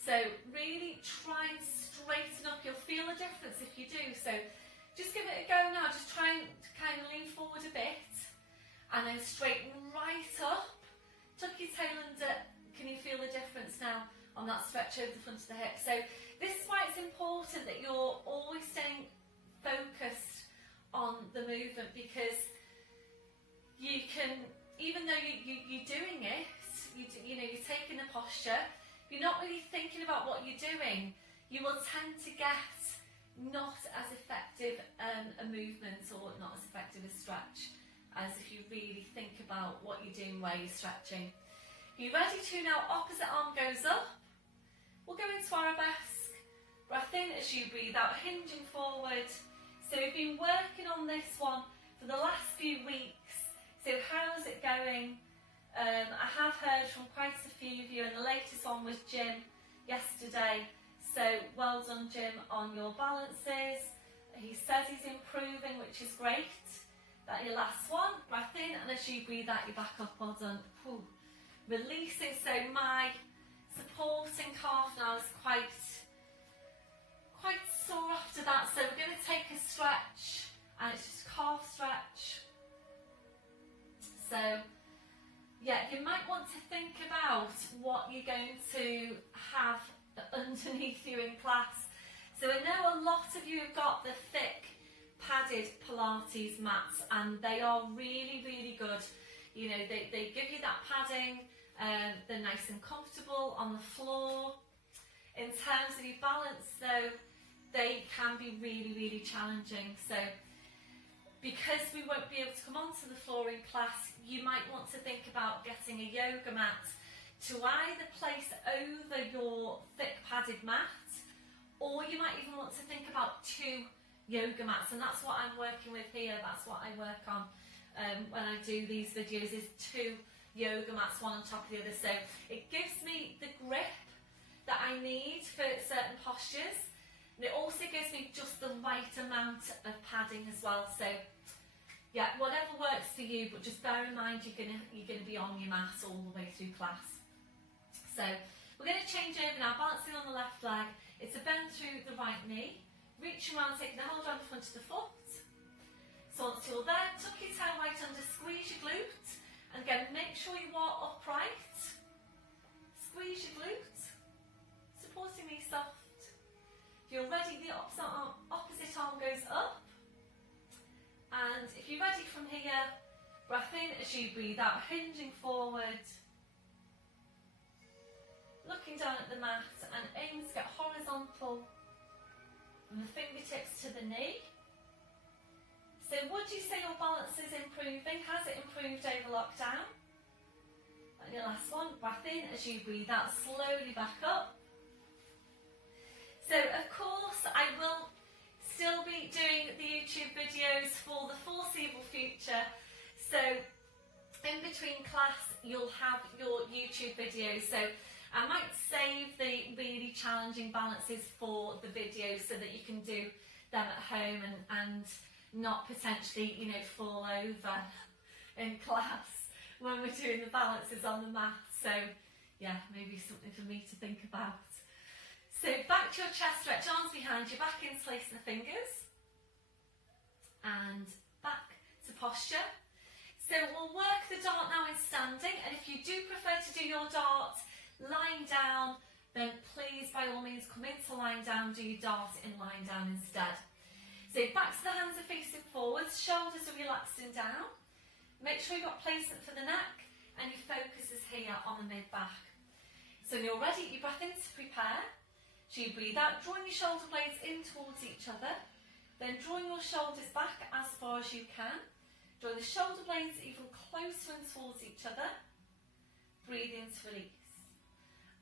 So really try and straighten up. You'll feel a difference if you do. So just give it a go now. Just try and kind of lean forward a bit and then straighten right up. Tuck your tail under. Can you feel the difference now on that stretch over the front of the hip? So this is why it's important that you're always staying focused on the movement, because you can, even though you're doing it, you know, you're taking the posture, you're not really thinking about what you're doing, you will tend to get not as effective a movement or not as effective a stretch as if you really think about what you're doing where you're stretching. Are you ready to now? Opposite arm goes up. We'll go into arabesque. Breath in as you breathe out, hinging forward. So we've been working on this one for the last few weeks. So how's it going? I have heard from quite a few of you, and the latest one was Jim yesterday. So well done, Jim, on your balances. He says he's improving, which is great. That your last one. Breath in, and as you breathe out, you're back up. Well done. Whew. Releasing. So my supporting calf now is quite sore after that. So we're going to take a stretch, and it's just calf stretch. So yeah, you might want to think about what you're going to have underneath you in class. So I know a lot of you have got the thick padded Pilates mats, and they are really, really good. You know, they give you that padding, they're nice and comfortable on the floor. In terms of your balance though, they can be really, really challenging. So because we won't be able to come onto the floor in class, you might want to think about getting a yoga mat to either place over your thick padded mat, or you might even want to think about 2 yoga mats, and that's what I'm working with here. That's what I work on when I do these videos, is 2 yoga mats, one on top of the other. So it gives me the grip that I need for certain postures, and it also gives me just the right amount of padding as well. So yeah, whatever works for you, but just bear in mind you're gonna be on your mat all the way through class. So we're going to change over now, balancing on the left leg. It's a bend through the right knee, reaching around, taking the hold around the front of the foot. So once you're there, tuck your tail right under, squeeze your glute, and again make sure you are upright. Squeeze your glute, supporting me soft. If you're ready, the opposite arm goes up. And if you're ready from here, breath in as you breathe out, hinging forward. Looking down at the mat, and aim to get horizontal from the fingertips to the knee. So would you say your balance is improving? Has it improved over lockdown? And your last one, breath in as you breathe out, slowly back up. So of course I will still be doing the YouTube videos for the foreseeable future. So in between class you'll have your YouTube videos. So I might save the really challenging balances for the videos so that you can do them at home and not potentially, you know, fall over in class when we're doing the balances on the mat. So yeah, maybe something for me to think about. So back to your chest stretch, arms behind you, back interlacing the fingers, and back to posture. So we'll work the dart now in standing, and if you do prefer to do your dart lying down, then please by all means come into lying down, do your dart in lying down instead. So back to the hands are facing forwards, shoulders are relaxing down, Make sure you've got placement for the neck and your focus is here on the mid-back. So when you're ready, you breath in to prepare. So you breathe out, drawing your shoulder blades in towards each other. Then drawing your shoulders back as far as you can. Drawing the shoulder blades even closer and towards each other. Breathe in to release.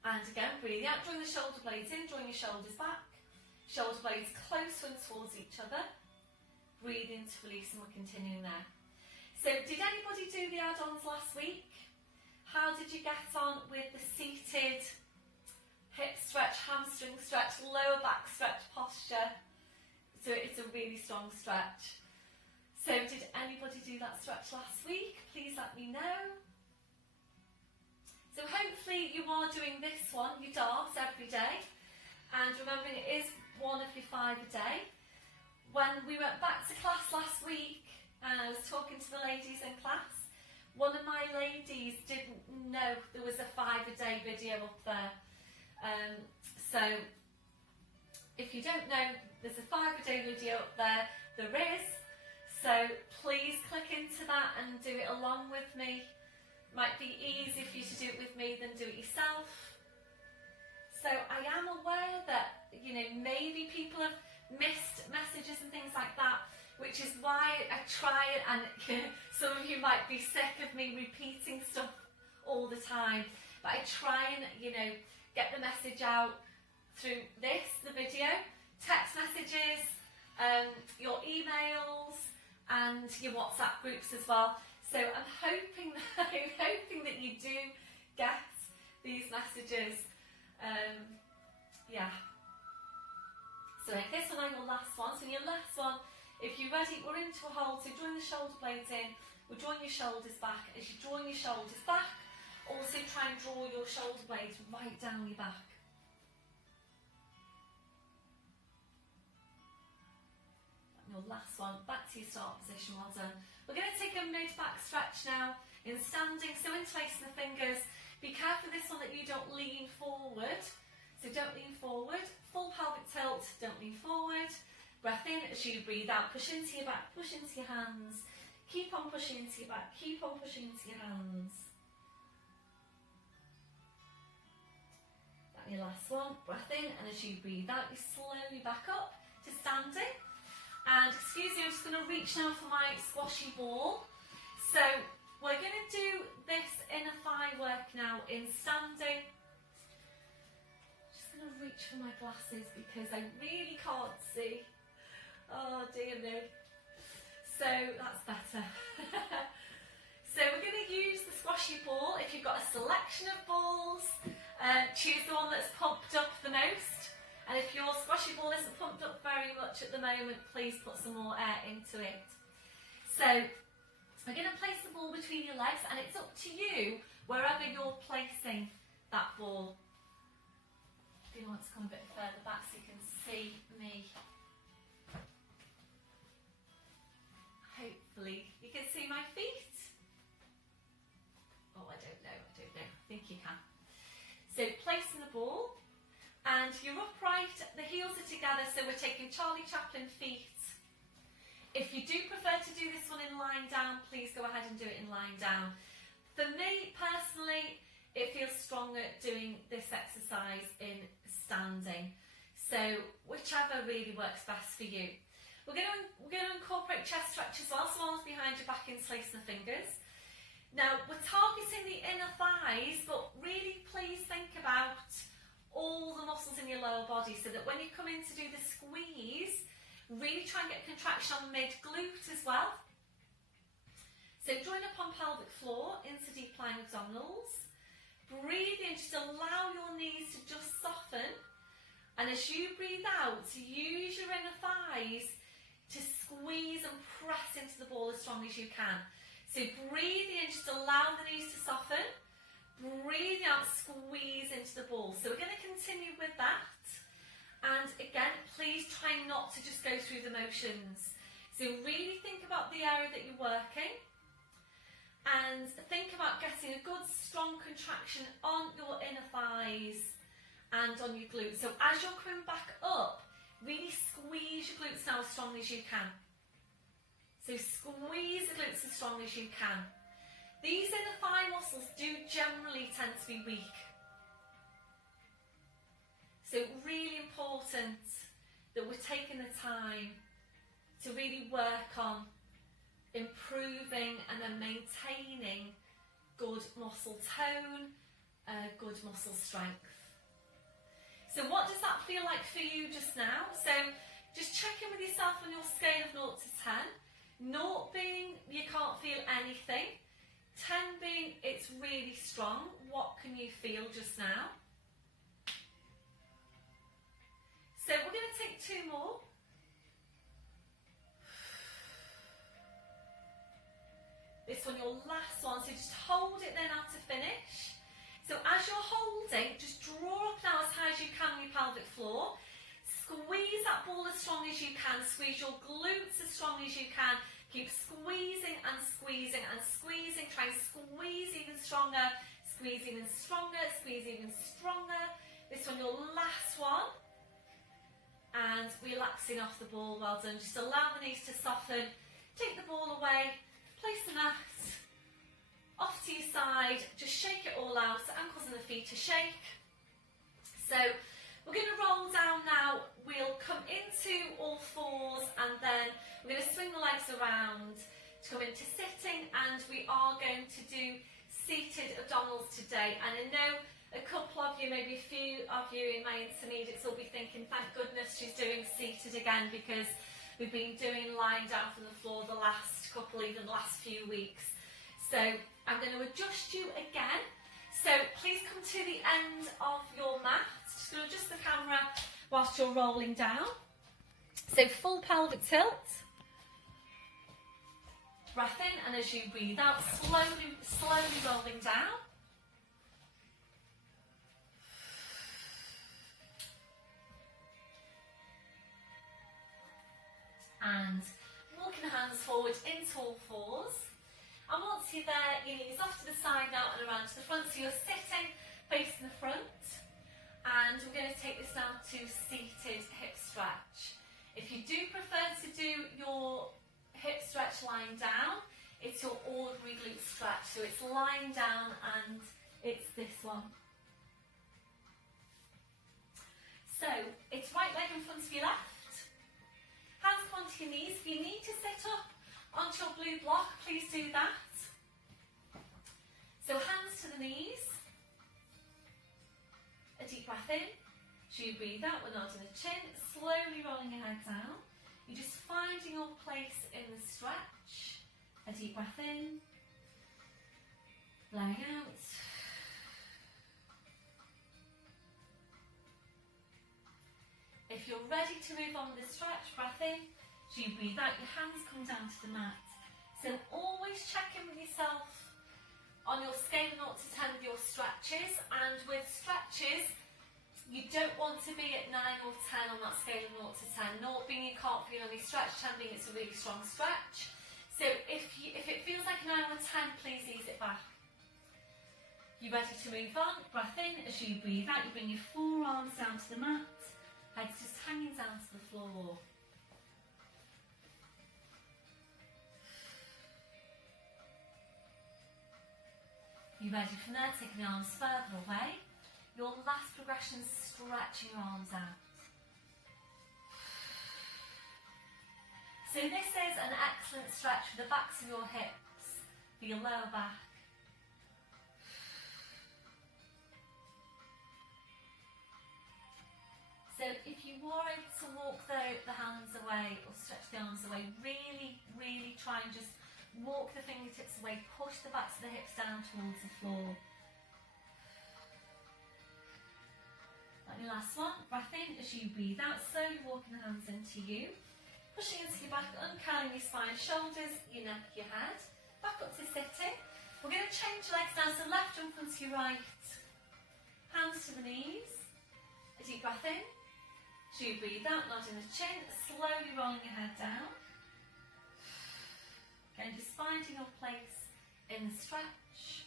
And again, breathe out, drawing the shoulder blades in, drawing your shoulders back. Shoulder blades closer and towards each other. Breathe in to release, and we're continuing there. So did anybody do the add-ons last week? How did you get on with the seated hip stretch, hamstring stretch, lower back stretch posture? So it's a really strong stretch. So did anybody do that stretch last week? Please let me know. So hopefully you are doing this one, your DART, every day. And remembering it is one of your 5 a day. When we went back to class last week and I was talking to the ladies in class, one of my ladies didn't know there was a 5 a day video up there. So if you don't know, there's a 5 a day video up there. There is. So please click into that and do it along with me. Might be easier for you to do it with me than do it yourself. So I am aware that, you know, maybe people have missed messages and things like that, which is why I try it, and some of you might be sick of me repeating stuff all the time, but I try and, you know, get the message out through this, the video, text messages, your emails, and your WhatsApp groups as well. So I'm hoping that you do get these messages. Yeah. So this one on your last one. So in your last one, if you're ready, we're into a hold. So drawing the shoulder blades in, we're drawing your shoulders back. As you're drawing your shoulders back, also try and draw your shoulder blades right down your back. And your last one, back to your start position, well done. We're going to take a mid-back stretch now in standing, so interlacing the fingers. Be careful this one that you don't lean forward. So don't lean forward, full pelvic tilt, don't lean forward. Breath in as you breathe out, push into your back, push into your hands. Keep on pushing into your back, keep on pushing into your hands. And your last one, breath in, and as you breathe out, you slowly back up to standing. And excuse me, I'm just going to reach now for my squashy ball. So we're going to do this inner thigh work now in standing. Just going to reach for my glasses because I really can't see. Oh dear me. So that's better. So we're going to use the squashy ball. If you've got a selection of balls, choose the one that's pumped up the most. And if your squashy ball isn't pumped up very much at the moment, please put some more air into it. So we're going to place the ball between your legs, and it's up to you wherever you're placing that ball. If you want to come a bit further back so you can see me. Hopefully you can see my feet. Oh, I don't know. I think you can. So placing the ball. And you're upright, the heels are together, so we're taking Charlie Chaplin feet. If you do prefer to do this one in lying down, please go ahead and do it in lying down. For me, personally, it feels stronger doing this exercise in standing. So whichever really works best for you. We're going to incorporate chest stretch as well, so arms behind your back, interlacing the fingers. Now, we're targeting the inner thighs, but really please think about all the muscles in your lower body, so that when you come in to do the squeeze, really try and get contraction on mid-glute as well. So join up on pelvic floor into deep lying abdominals. Breathe in, just allow your knees to just soften. And as you breathe out, use your inner thighs to squeeze and press into the ball as strong as you can. So breathe in, just allow the knees to soften. Breathe out, squeeze into the ball. So we're going to continue with that. And again, please try not to just go through the motions. So really think about the area that you're working. And think about getting a good strong contraction on your inner thighs and on your glutes. So as you're coming back up, really squeeze your glutes now as strongly as you can. So squeeze the glutes as strong as you can. These inner thigh muscles do generally tend to be weak. So really important that we're taking the time to really work on improving and then maintaining good muscle tone, good muscle strength. So what does that feel like for you just now? So just check in with yourself on your scale of 0 to 10. 0 being you can't feel anything. 10 being it's really strong. What can you feel just now? So we're going to take 2 more. This one, your last one, so just hold it there now to finish. So as you're holding, just draw up now as high as you can on your pelvic floor. Squeeze that ball as strong as you can. Squeeze your glutes as strong as you can. Keep squeezing and squeezing and squeezing. Try and squeeze even stronger. Squeeze even stronger. Squeeze even stronger. This one, your last one. And relaxing off the ball. Well done. Just allow the knees to soften. Take the ball away. Place the mat off to your side, just shake it all out, ankles and the feet to shake. So we're going to roll down now, we'll come into all fours and then we're going to swing the legs around to come into sitting, and we are going to do seated abdominals today. And I know a couple of you, maybe a few of you in my intermediates will be thinking, thank goodness she's doing seated again, because we've been doing lying down from the floor the last couple, even the last few weeks. So I'm going to adjust you again. So please come to the end of your mat. Just going to adjust the camera whilst you're rolling down. So full pelvic tilt. Breath in, and as you breathe out, slowly rolling down. And walking the hands forward into all fours. And once you're there, your knees off to the side now and around to the front. So you're sitting facing the front. And we're going to take this now to seated hip stretch. If you do prefer to do your hip stretch lying down, it's your ordinary glute stretch. So it's lying down and it's this one. So it's right leg in front of your left. Hands come onto your knees. If you need to sit up onto your blue block, please do that. So hands to the knees. A deep breath in. As you breathe out, we're nodding the chin, slowly rolling your head down. You're just finding your place in the stretch. A deep breath in. Blowing out. If you're ready to move on with the stretch, breath in. As you breathe out, your hands come down to the mat. So always check in with yourself on your scale of 0 to 10 with your stretches. And with stretches, you don't want to be at 9 or 10 on that scale of 0 to 10. 0 being you can't feel any stretch, 10 being it's a really strong stretch. So if it feels like a 9 or 10, please ease it back. You ready to move on? Breath in. As you breathe out, you bring your forearms down to the mat. Head's just hanging down to the floor. You ready from there? Taking the arms further away. Your last progression, stretching your arms out. So this is an excellent stretch for the backs of your hips, for your lower back. So if you were able to walk the hands away or stretch the arms away, really, really try and just walk the fingertips away, push the backs of the hips down towards the floor. And your last one, breath in as you breathe out, slowly walking the hands into you, pushing into your back, uncurling your spine, shoulders, your neck, your head, back up to sitting. We're going to change legs now, so left in front to your right, hands to the knees, a deep breath in. As you breathe out, nodding the chin, slowly rolling your head down. Again, just finding your place in the stretch.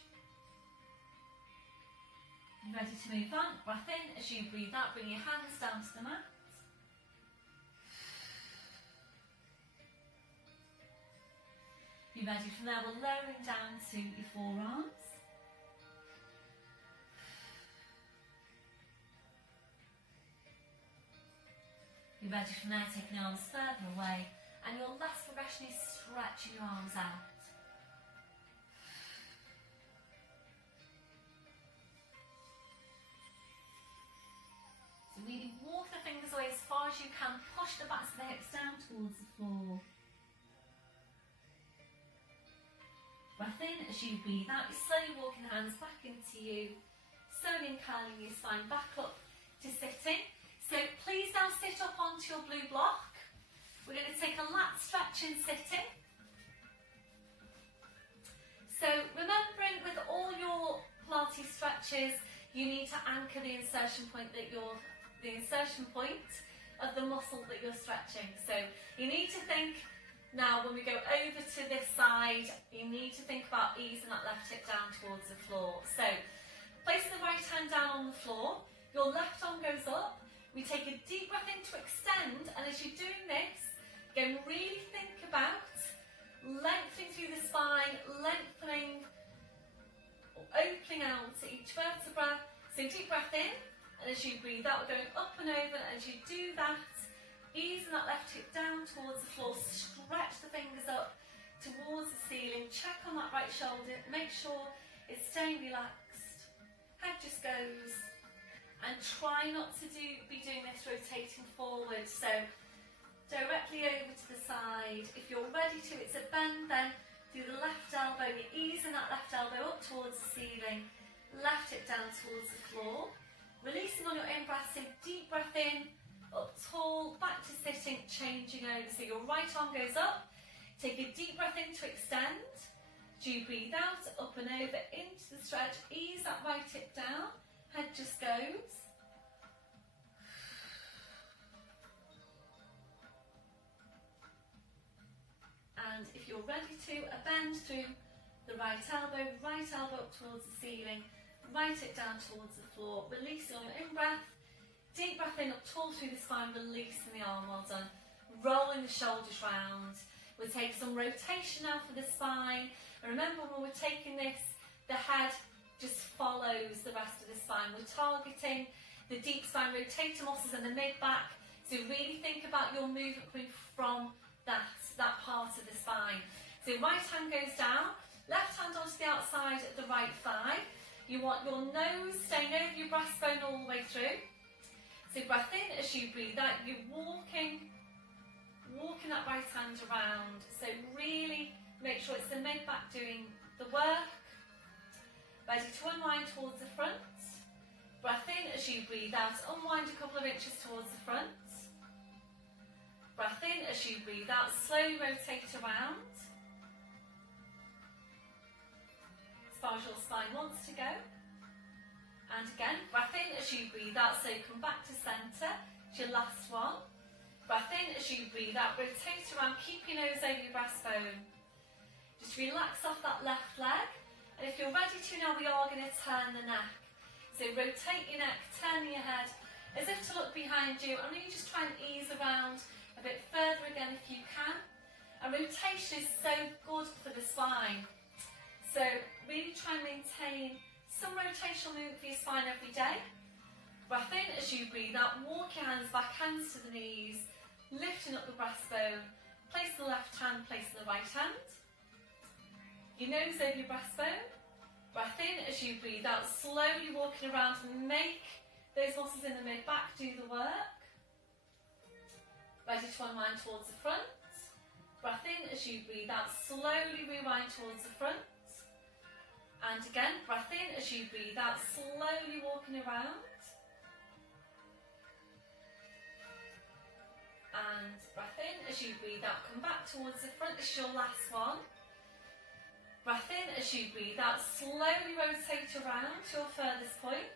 You ready to move on? Breath in. As you breathe out, bring your hands down to the mat. Be ready from there, we're lowering down to your forearms. Be ready from there, taking the arms further away, and your last progression is stretching your arms out. So really walk the fingers away as far as you can, push the backs of the hips down towards the floor. Breath in as you breathe out, you're slowly walking the hands back into you, slowly curling your spine back up to sitting. So please now sit up onto your blue block. We're going to take a lat stretch in sitting. So remembering with all your Pilates stretches, you need to anchor the insertion point of the muscle that you're stretching. So you need to think now when we go over to this side, you need to think about easing that left hip down towards the floor. So place the right hand down on the floor, your left arm goes up. We take a deep breath in to extend, and as you're doing this, again, really think about lengthening through the spine, lengthening, opening out each vertebra. So deep breath in, and as you breathe out, we're going up and over, and as you do that, easing that left hip down towards the floor, stretch the fingers up towards the ceiling, check on that right shoulder, make sure it's staying relaxed, head just goes. And try not to be doing this rotating forward, so directly over to the side. If you're ready to, it's a bend then, do the left elbow, you're easing that left elbow up towards the ceiling, left hip down towards the floor, releasing on your in-breath, so deep breath in, up tall, back to sitting, changing over, so your right arm goes up, take a deep breath in to extend, do you breathe out, up and over, into the stretch, ease that right hip down, head just goes. And if you're ready to, a bend through the right elbow up towards the ceiling, right hip down towards the floor, releasing on your in-breath, deep breath in, up tall through the spine, releasing the arm, well done. Rolling the shoulders round. We'll take some rotation now for the spine. And remember when we're taking this, the head just follows the rest of the spine. We're targeting the deep spine rotator muscles and the mid-back. So really think about your movement coming from that part of the spine. So right hand goes down, left hand onto the outside of the right thigh. You want your nose staying over your breastbone all the way through. So breath in as you breathe out, you're walking that right hand around. So really make sure it's the mid-back doing the work. Ready to unwind towards the front. Breath in as you breathe out, unwind a couple of inches towards the front. Breath in as you breathe out, slowly rotate around. As far as your spine wants to go. And again, breath in as you breathe out, so come back to centre. It's your last one. Breath in as you breathe out, rotate around, keep your nose over your breastbone. Just relax off that left leg. And if you're ready to now, we are going to turn the neck. So rotate your neck, turn your head, as if to look behind you. And then you just try and ease around a bit further again if you can. And rotation is so good for the spine. So really try and maintain some rotational movement for your spine every day. Breath in as you breathe out, walk your hands back, hands to the knees, lifting up the breastbone, place the left hand, place the right hand. Your nose over your breastbone. Breath in as you breathe out, slowly walking around, make those muscles in the mid-back do the work. Ready to unwind towards the front. Breath in as you breathe out, slowly rewind towards the front. And again, breath in as you breathe out, slowly walking around. And breath in as you breathe out, come back towards the front. This is your last one. Breath in as you breathe out, slowly rotate around to your furthest point.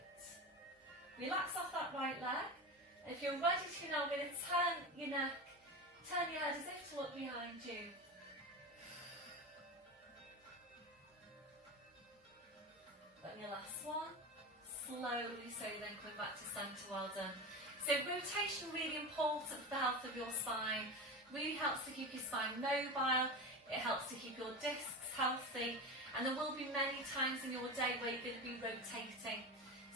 Relax off that right leg. And if you're ready to now, we're going to turn your neck, turn your head as if to look behind you. And your last one, slowly, so then coming back to centre, well done. So rotation really important for the health of your spine, really helps to keep your spine mobile. It helps to keep your discs healthy, and there will be many times in your day where you're going to be rotating.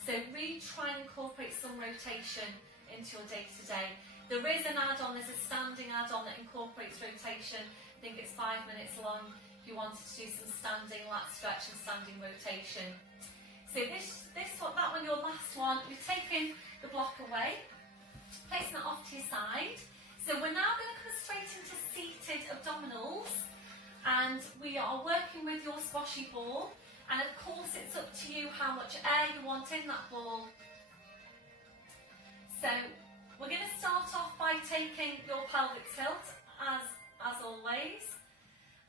So really try and incorporate some rotation into your day-to-day. There is an add-on, there's a standing add-on that incorporates rotation. I think it's 5 minutes long if you wanted to do some standing lat stretch and standing rotation. So that one, your last one, you've taken the block away, placing it off to your side. So we're now going to come straight into seated abdominals, and we are working with your squashy ball, and of course it's up to you how much air you want in that ball. So we're going to start off by taking your pelvic tilt as always,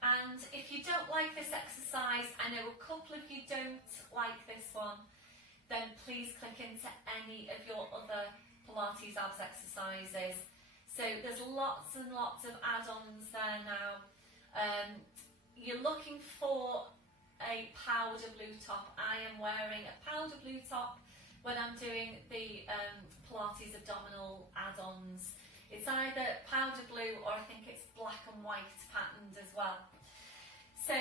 and if you don't like this exercise, I know a couple of you don't like this one, then please click into any of your other Pilates abs exercises. So there's lots and lots of add-ons there now. You're looking for a powder blue top. I am wearing a powder blue top when I'm doing the Pilates abdominal add-ons. It's either powder blue or I think it's black and white patterned as well. So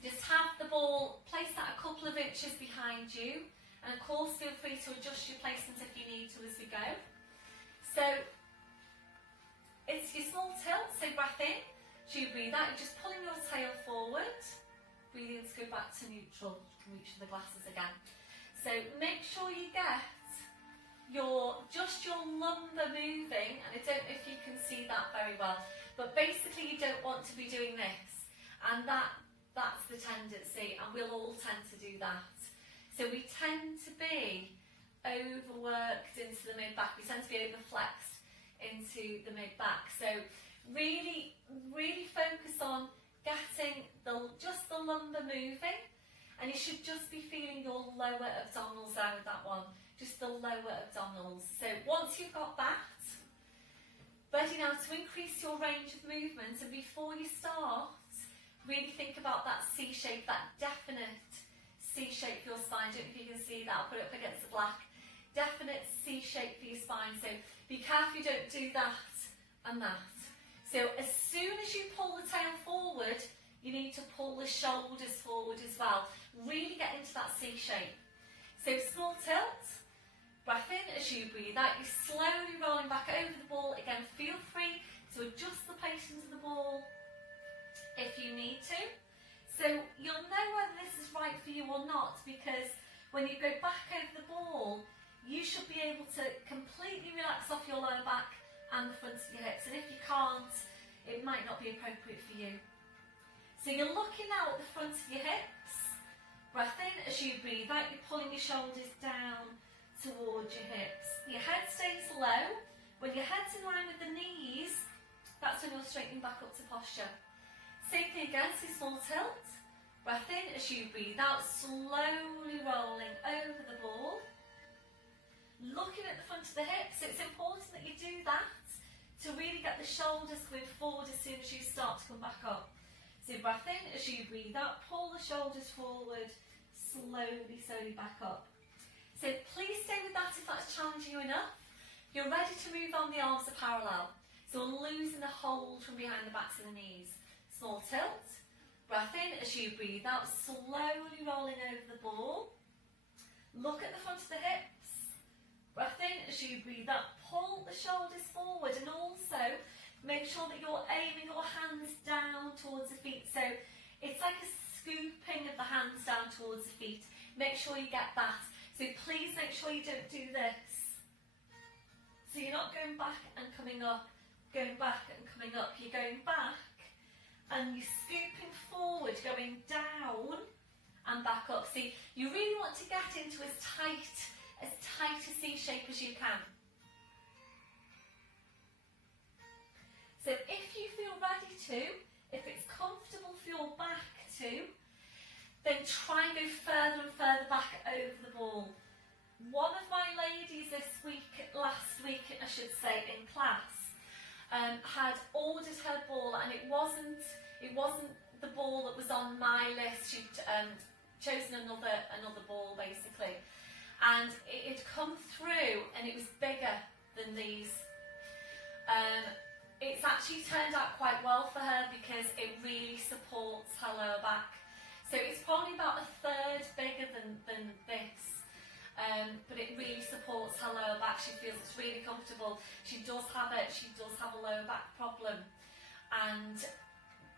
just have the ball, place that a couple of inches behind you, and of course feel free to adjust your placement if you need to as we go. So it's your small tilt, so breath in, as you breathe out, you're just pulling your tail forward, breathe in to go back to neutral. You can reach for the glasses again. So make sure you get your lumbar moving, and I don't know if you can see that very well, but basically you don't want to be doing this, and that's the tendency, and we'll all tend to do that. So we tend to be overworked into the mid-back, we tend to be overflexed into the mid-back. So really focus on getting just the lumbar moving, and you should just be feeling your lower abdominals there with that one, just the lower abdominals. So once you've got that, ready now to increase your range of movement, and before you start, really think about that C shape, that definite C shape for your spine. Don't know if you can see that, I'll put it up against the black. Definite C shape for your spine, so be careful you don't do that and that. So as soon as you pull the tail forward, you need to pull the shoulders forward as well. Really get into that C shape. So small tilt, breath in as you breathe out, you're slowly rolling back over the ball. Again, feel free to adjust the placement of the ball if you need to. So you'll know whether this is right for you or not, because when you go back over the ball, you should be able to completely relax off your lower back and the front of your hips, and if you can't, it might not be appropriate for you. So you're looking out at the front of your hips, breath in as you breathe out, you're pulling your shoulders down towards your hips. Your head stays low. When your head's in line with the knees, that's when you're straightening back up to posture. Same thing again, so small tilt, breath in as you breathe out, slowly rolling over the ball. Looking at the front of the hips, it's important that you do that to really get the shoulders coming forward as soon as you start to come back up. So breath in as you breathe out, pull the shoulders forward, slowly back up. So please stay with that if that's challenging you enough. You're ready to move on, the arms are parallel. So we're losing the hold from behind the backs of the knees. Small tilt, breath in as you breathe out, slowly rolling over the ball. Look at the front of the hips. Breath in as you breathe out, pull the shoulders forward, and also make sure that you're aiming your hands down towards the feet. So it's like a scooping of the hands down towards the feet. Make sure you get that. So please make sure you don't do this. So you're not going back and coming up, going back and coming up. You're going back and you're scooping forward, going down and back up. See, you really want to get into as tight a C shape as you can. So if you feel ready to, if it's comfortable for your back to, then try and go further and further back over the ball. One of my ladies last week I should say, in class, had ordered her ball, and it wasn't the ball that was on my list. She'd chosen another ball basically, and it had come through and it was bigger than these. it's actually turned out quite well for her because it really supports her lower back. So it's probably about a third bigger than this, but it really supports her lower back. She feels it's really comfortable. She does have a lower back problem, and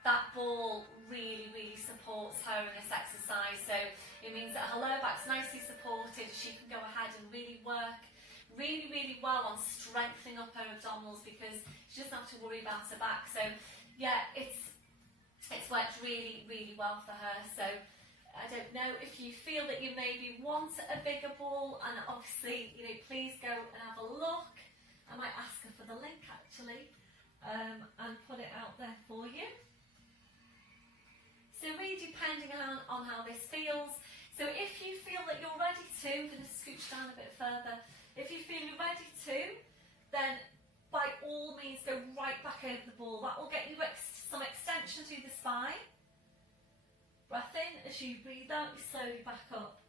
that ball really supports her in this exercise. So it means that her lower back's nicely supported. She can go ahead and really work really well on strengthening up her abdominals because she doesn't have to worry about her back. So yeah, it's worked really well for her. So I don't know if you feel that you maybe want a bigger ball, and obviously, you know, please go and have a look. I might ask her for the link actually, and put it out there for you. So really depending on how this feels. So if you feel that you're ready to, I'm going to scooch down a bit further. If you feel you're ready to, then by all means go right back over the ball. That will get you some extension through the spine. Breath in, as you breathe out, you slowly back up.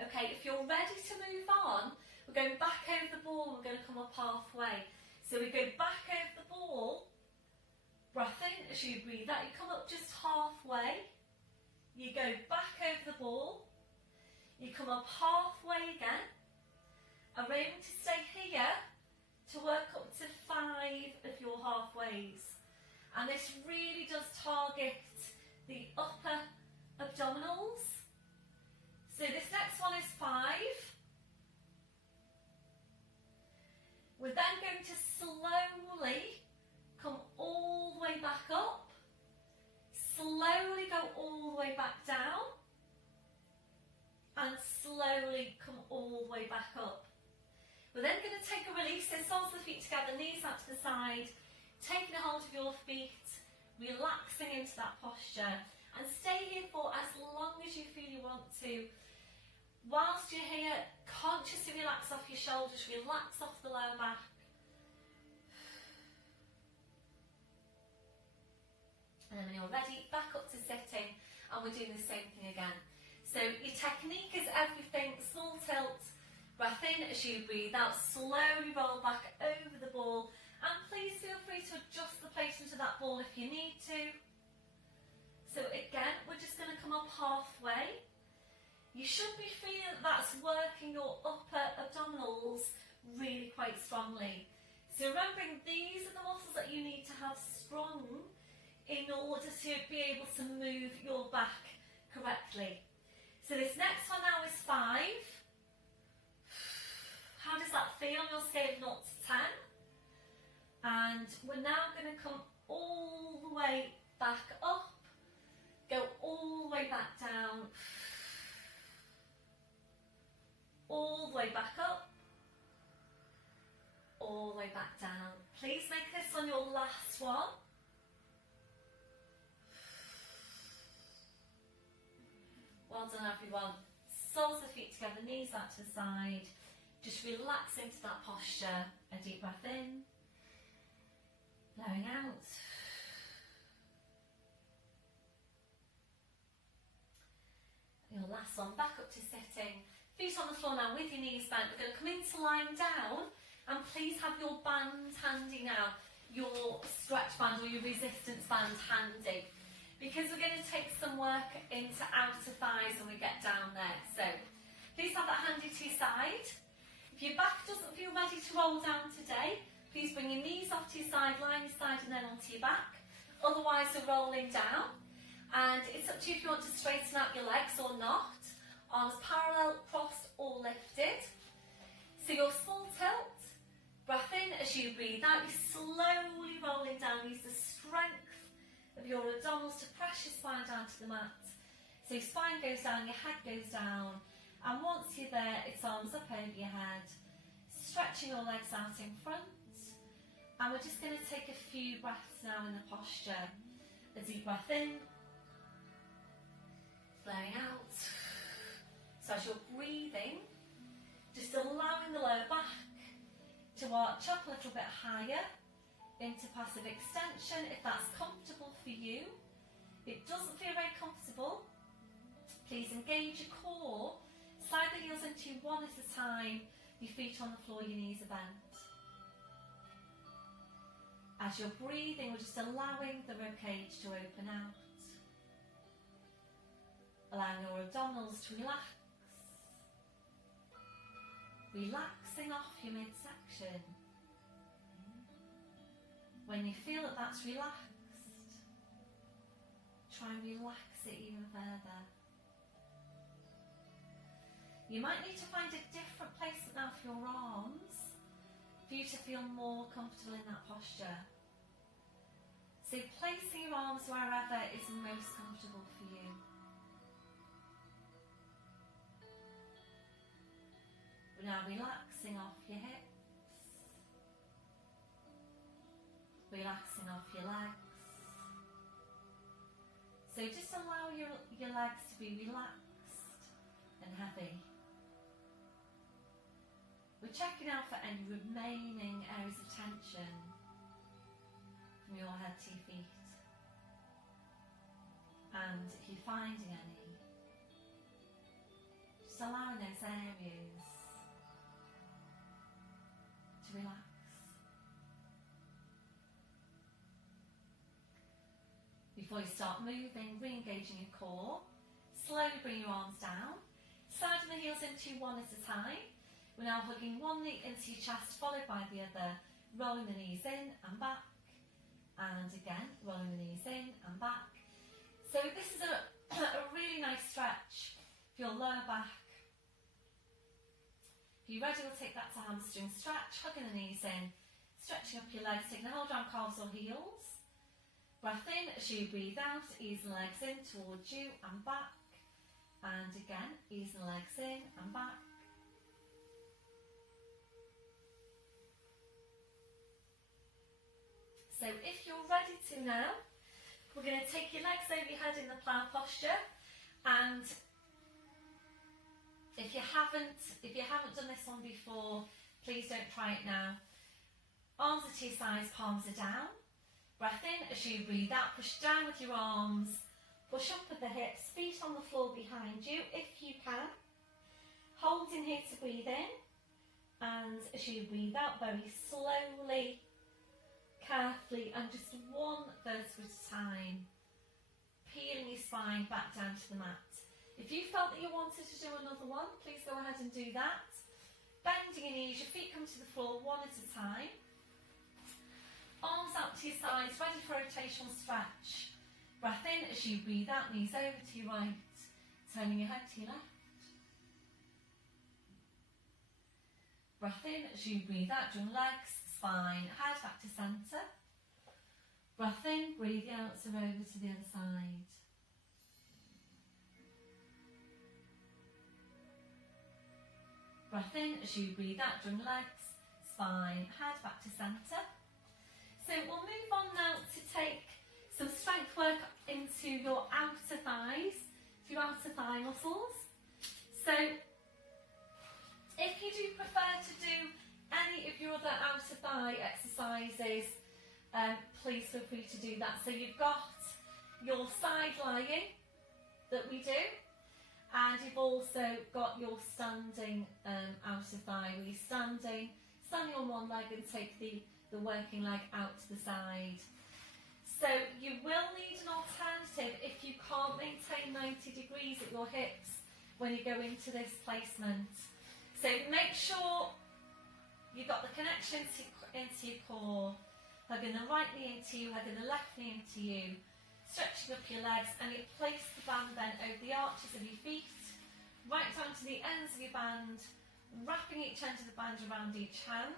Okay, if you're ready to move on, we're going back over the ball, we're going to come up halfway. So we go back over the ball, breath in, as you breathe out, you come up just halfway. You go back over the ball, you come up halfway again, and we're aiming to stay here to work up to 5 of your halfways. And this really does target the upper abdominals. So this next one is 5. We're then going to slowly come all the way back up, slowly go all the way back down, and slowly come all the way back up. We're then going to take a release, so soles of the feet together, knees out to the side, taking a hold of your feet, relaxing into that posture, and stay here for as long as you feel you want to. Whilst you're here, consciously relax off your shoulders, relax off the lower back. And then when you're ready, back up to sitting, and we're doing the same thing again. So your technique is everything, small tilt, breath in as you breathe out, slowly roll back over the ball, and please feel free to adjust the placement of that ball if you need to. So again, we're just going to come up halfway. You should be feeling that's working your upper abdominals really quite strongly. So remembering these are the muscles that you need to have strong in order to be able to move your back correctly. So this next one now is 5. How does that feel on your scale of 0 to 10? And we're now going to come all the way back up, go all the way back down, all the way back up, all the way back down. Please make this one your last one. Well done everyone. Soles of the feet together, knees out to the side. Just relax into that posture. A deep breath in, blowing out. Your last one, back up to sitting. Feet on the floor now with your knees bent. We're going to come into lying down, and please have your band handy now, your stretch band or your resistance band handy, because we're going to take some work into outer thighs when we get down there. So please have that handy to your side. If your back doesn't feel ready to roll down today, please bring your knees off to your side, line your side and then onto your back. Otherwise we're rolling down, and it's up to you if you want to straighten out your legs or not. Arms parallel, crossed or lifted. So your small tilt, breath in as you breathe out, you're slowly rolling down. Use the strength of your abdominals to press your spine down to the mat. So your spine goes down, your head goes down, and once you're there, it's arms up over your head, stretching your legs out in front. And we're just going to take a few breaths now in the posture. A deep breath in, blowing out. So as you're breathing, just allowing the lower back to arch up a little bit higher into passive extension if that's comfortable for you. If it doesn't feel very comfortable, please engage your core, slide the heels into you one at a time, your feet on the floor, your knees are bent. As you're breathing, we're just allowing the ribcage to open out. Allowing your abdominals to relax. Relaxing off your midsection. When you feel that that's relaxed, try and relax it even further. You might need to find a different placement now for your arms for you to feel more comfortable in that posture. So placing your arms wherever is most comfortable for you. We're now relaxing off your hips, relaxing off your legs. So just allow your legs to be relaxed and heavy. We're checking out for any remaining areas of tension from your head to your feet. And if you're finding any, just allowing those areas to relax. Before you start moving, re-engaging your core, slowly bring your arms down, sliding the heels into one at a time. We're now hugging one knee into your chest, followed by the other, rolling the knees in and back, and again, rolling the knees in and back. So this is a really nice stretch for your lower back. If you're ready, we'll take that to hamstring stretch, hugging the knees in, stretching up your legs, taking a hold around calves or heels. Breath in as you breathe out, easing the legs in towards you and back. And again, easing the legs in and back. So if you're ready to now, we're going to take your legs over your head in the plough posture, and if you haven't done this one before, please don't try it now. Arms are to your sides, palms are down. Breath in as you breathe out, push down with your arms, push up with the hips, feet on the floor behind you if you can. Hold in here to breathe in, and as you breathe out, very slowly, carefully, and just one vertebra at a time, peeling your spine back down to the mat. If you felt that you wanted to do another one, please go ahead and do that. Bending your knees, your feet come to the floor one at a time. Arms out to your sides, ready for rotational stretch. Breath in as you breathe out, knees over to your right, turning your head to your left. Breath in as you breathe out, your legs, spine, head back to centre. Breath in, breathe out, so over to the other side. Breath in as you breathe out, your legs, spine, head back to centre. So we'll move on now to take some strength work into your outer thighs, your outer thigh muscles. So if you do prefer to do any of your other outer thigh exercises, please feel free to do that. So you've got your side lying that we do, and you've also got your standing outer thigh, where you're standing on one leg and take the working leg out to the side. So you will need an alternative if you can't maintain 90 degrees at your hips when you go into this placement. So make sure you've got the connection into your core, hugging the right knee into you, hugging the left knee into you, stretching up your legs, and you place the band then over the arches of your feet, right down to the ends of your band, wrapping each end of the band around each hand,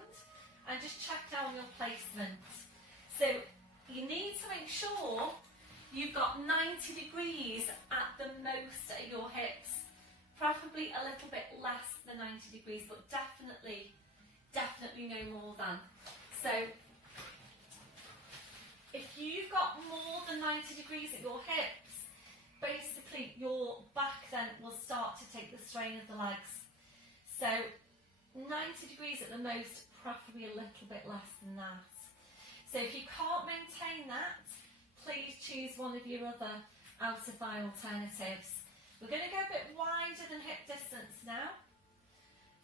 and just check down your placement. So you need to make sure you've got 90 degrees at the most at your hips, preferably a little bit less than 90 degrees, but definitely no more than. So if you've got more than 90 degrees at your hips, basically your back then will start to take the strain of the legs. So 90 degrees at the most, preferably a little bit less than that. So if you can't maintain that, please choose one of your other outer thigh alternatives. We're going to go a bit wider than hip distance now.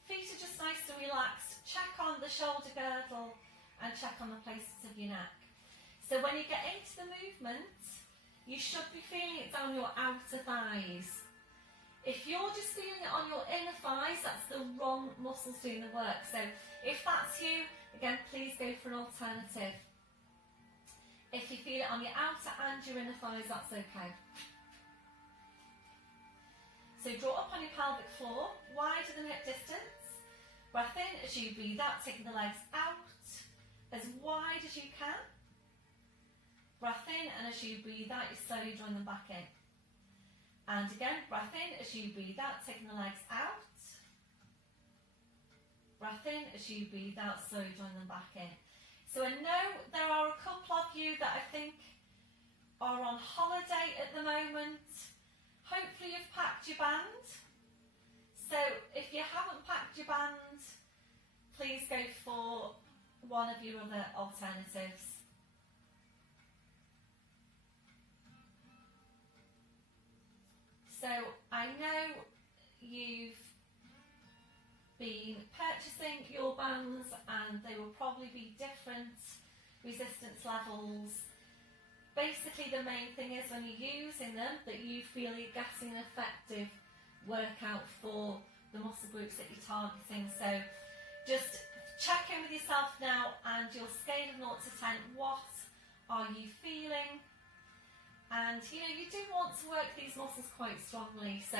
Feet are just nice and relaxed. Check on the shoulder girdle and check on the places of your neck. So when you get into the movement, you should be feeling it down your outer thighs. If you're just feeling it on your inner thighs, that's the wrong muscles doing the work. So if that's you, again, please go for an alternative. If you feel it on your outer and your inner thighs, that's okay. So draw up on your pelvic floor, wider than hip distance. Breath in as you breathe out, taking the legs out as wide as you can. Breath in, and as you breathe out, you slowly join them back in. And again, breath in as you breathe out, taking the legs out. Breath in as you breathe out, slowly join them back in. So I know there are a couple of you that I think are on holiday at the moment. Hopefully you've packed your band. So if you haven't packed your band, please go for one of your other alternatives. So I know you've been purchasing your bands and they will probably be different resistance levels. Basically the main thing is when you're using them that you feel you're getting an effective workout for the muscle groups that you're targeting. So just check in with yourself now and your scale of 0 to 10, what are you feeling? And you know, you do want to work these muscles quite strongly, so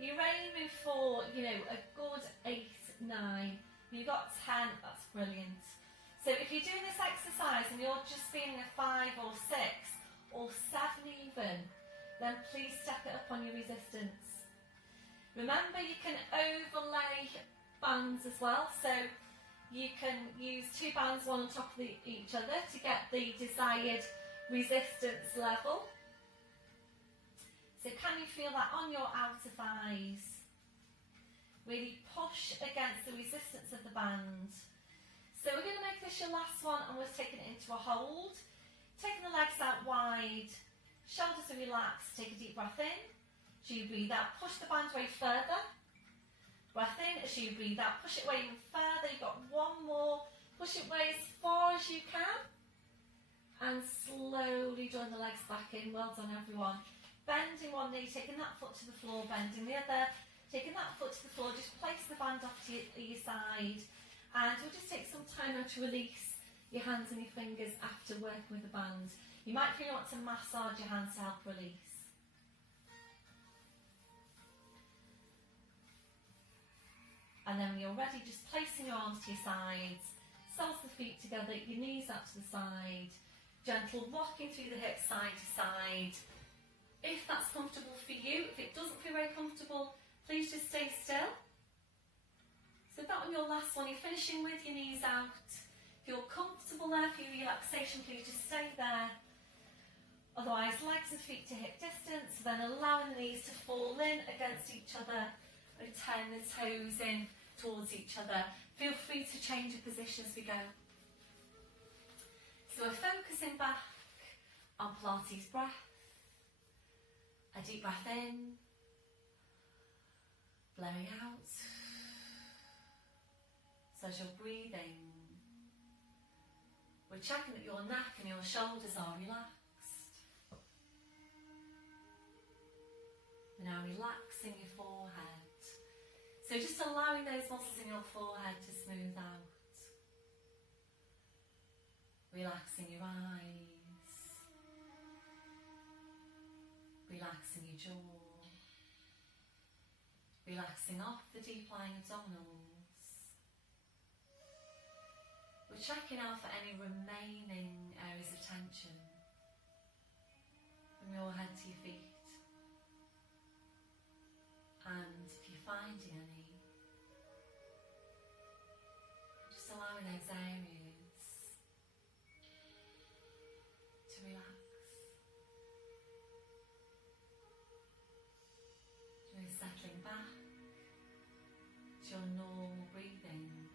you're aiming for, you know, a good 8, 9. You got 10, that's brilliant. So if you're doing this exercise and you're just feeling a 5 or 6 or 7 even, then please step it up on your resistance. Remember, you can overlay bands as well, so you can use 2 bands one on top of each other to get the desired resistance level. So can you feel that on your outer thighs? Really push against the resistance of the band. So we're going to make this your last one and we're taking it into a hold. Taking the legs out wide, shoulders are relaxed, take a deep breath in. As you breathe out, push the band away further. Breath in, as you breathe out, push it away even further. You've got one more, push it away as far as you can. And slowly join the legs back in. Well done everyone. Bending one knee, taking that foot to the floor, bending the other, taking that foot to the floor, just place the band off to your side. And we'll just take some time now to release your hands and your fingers after working with the band. You might feel you want to massage your hands to help release. And then when you're ready, just placing your arms to your sides, soles of the feet together, your knees out to the side. Gentle rocking through the hips side to side. If that's comfortable for you, if it doesn't feel very comfortable, please just stay still. So that on your last one, you're finishing with your knees out. If you're comfortable there for your relaxation, please just stay there. Otherwise, legs and feet to hip distance, then allowing the knees to fall in against each other and turn the toes in towards each other. Feel free to change your position as we go. So we're focusing back on Pilates breath. A deep breath in, blowing out. So as you're breathing, we're checking that your neck and your shoulders are relaxed. We're now relaxing your forehead. So just allowing those muscles in your forehead to smooth out. Relaxing your eyes, relaxing your jaw, relaxing off the deep lying abdominals. We're checking out for any remaining areas of tension from your head to your feet. And if you're finding any, just allowing those areas to relax. You're settling back to your normal breathing.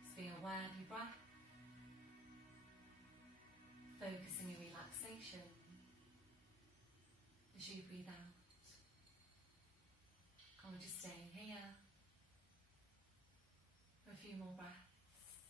Just being aware of your breath, focusing your relaxation as you breathe out. And we're just staying here for a few more breaths.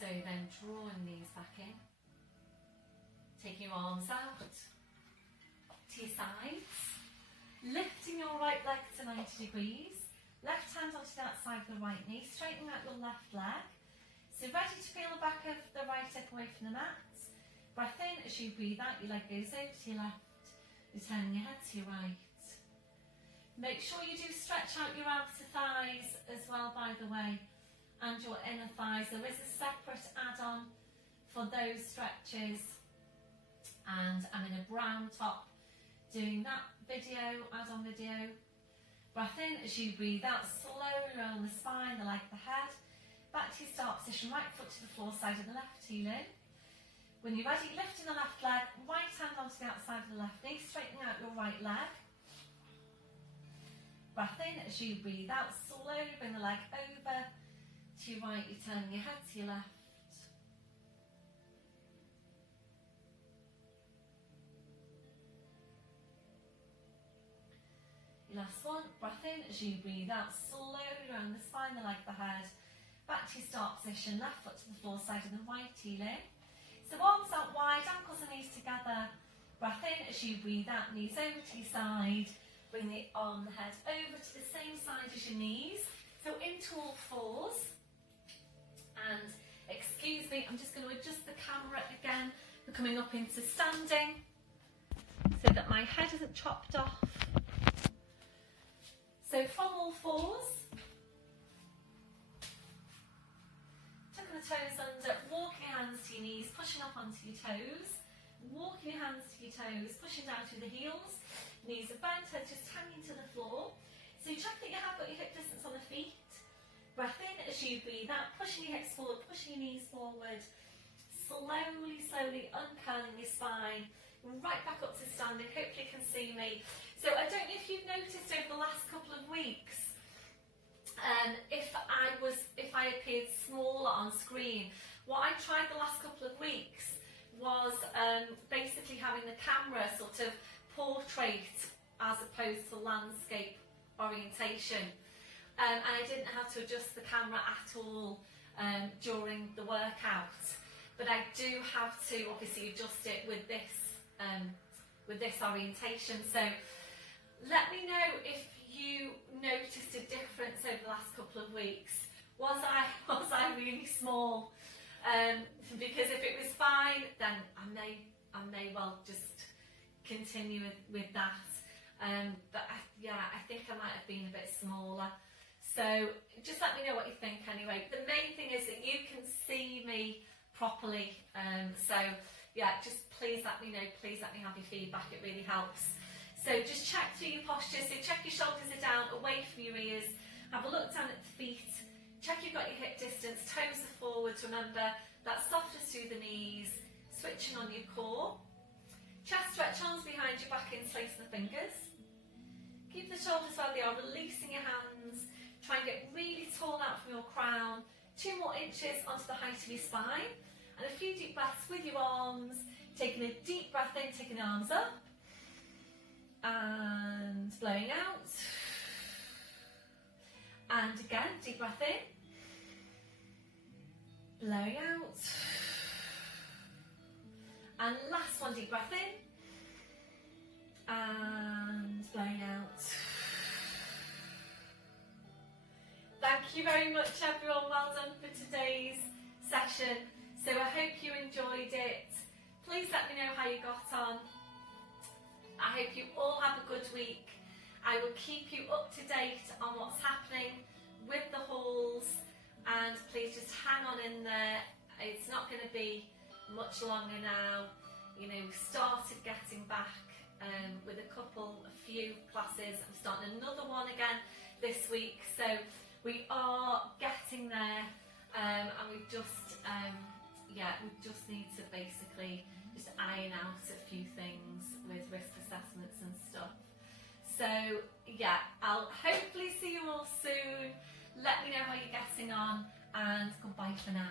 So then drawing these back in, taking your arms out to your sides, lifting your right leg to 90 degrees, left hand onto the outside of the right knee, straightening out your left leg. So ready to feel the back of the right hip away from the mat. Breath in as you breathe out, your leg goes over to your left, you're turning your head to your right. Make sure you do stretch out your outer thighs as well, by the way, and your inner thighs. There is a separate add-on for those stretches, and I'm in a brown top doing that video, add-on video. Breath in as you breathe out, slowly roll the spine, the leg, the head. Back to your start position, right foot to the floor, side of the left heel in. When you're ready, lifting the left leg, right hand onto the outside of the left knee, straightening out your right leg. Breath in as you breathe out, slowly bring the leg over to your right, you're turning your head to your left. Your last one, breath in as you breathe out, slowly around the spine, the leg, the head. Back to your start position, left foot to the floor, side of the right heel in. So arms out wide, ankles and knees together. Breath in as you breathe out, knees over to your side. Bring the arm, the head over to the same side as your knees. So into all fours. And excuse me, I'm just going to adjust the camera again. We're coming up into standing so that my head isn't chopped off. So from all fours, tucking the toes under, walking your hands to your knees, pushing up onto your toes, walking your hands to your toes, pushing down through the heels, knees are bent, head just hanging to the floor. So you check that you have got your hip distance on the feet. Breath in as you breathe out, pushing your hips forward, pushing your knees forward, slowly, slowly uncurling your spine, right back up to standing. Hopefully you can see me. So I don't know if you've noticed over the last couple of weeks, if I appeared smaller on screen. What I tried the last couple of weeks was basically having the camera sort of portrait as opposed to landscape orientation. And I didn't have to adjust the camera at all during the workout. But I do have to obviously adjust it with this orientation. So let me know if you noticed a difference over the last couple of weeks. Was I really small? Because if it was fine, then I may well just continue with that. But I think I might have been a bit smaller. So just let me know what you think anyway. The main thing is that you can see me properly. So yeah, just please let me know. Please let me have your feedback. It really helps. So just check through your posture. So check your shoulders are down, away from your ears. Have a look down at the feet. Check you've got your hip distance. Toes are forwards. Remember that softness through the knees. Switching on your core. Chest stretch, arms behind your back, interlacing the fingers. Keep the shoulders where they are, releasing your hands. Try and get really tall out from your crown. 2 more inches onto the height of your spine. And a few deep breaths with your arms. Taking a deep breath in, taking the arms up. And blowing out. And again, deep breath in. Blowing out. And last one, deep breath in. And blowing out. Thank you very much everyone, well done for today's session. So I hope you enjoyed it. Please let me know how you got on. I hope you all have a good week. I will keep you up to date on what's happening with the hauls, and please just hang on in there. It's not going to be much longer now. You know, we started getting back with a few classes. I'm starting another one again this week, so we are getting there, and we just need to basically just iron out a few things with risk assessments and stuff. So yeah, I'll hopefully see you all soon. Let me know how you're getting on, and goodbye for now.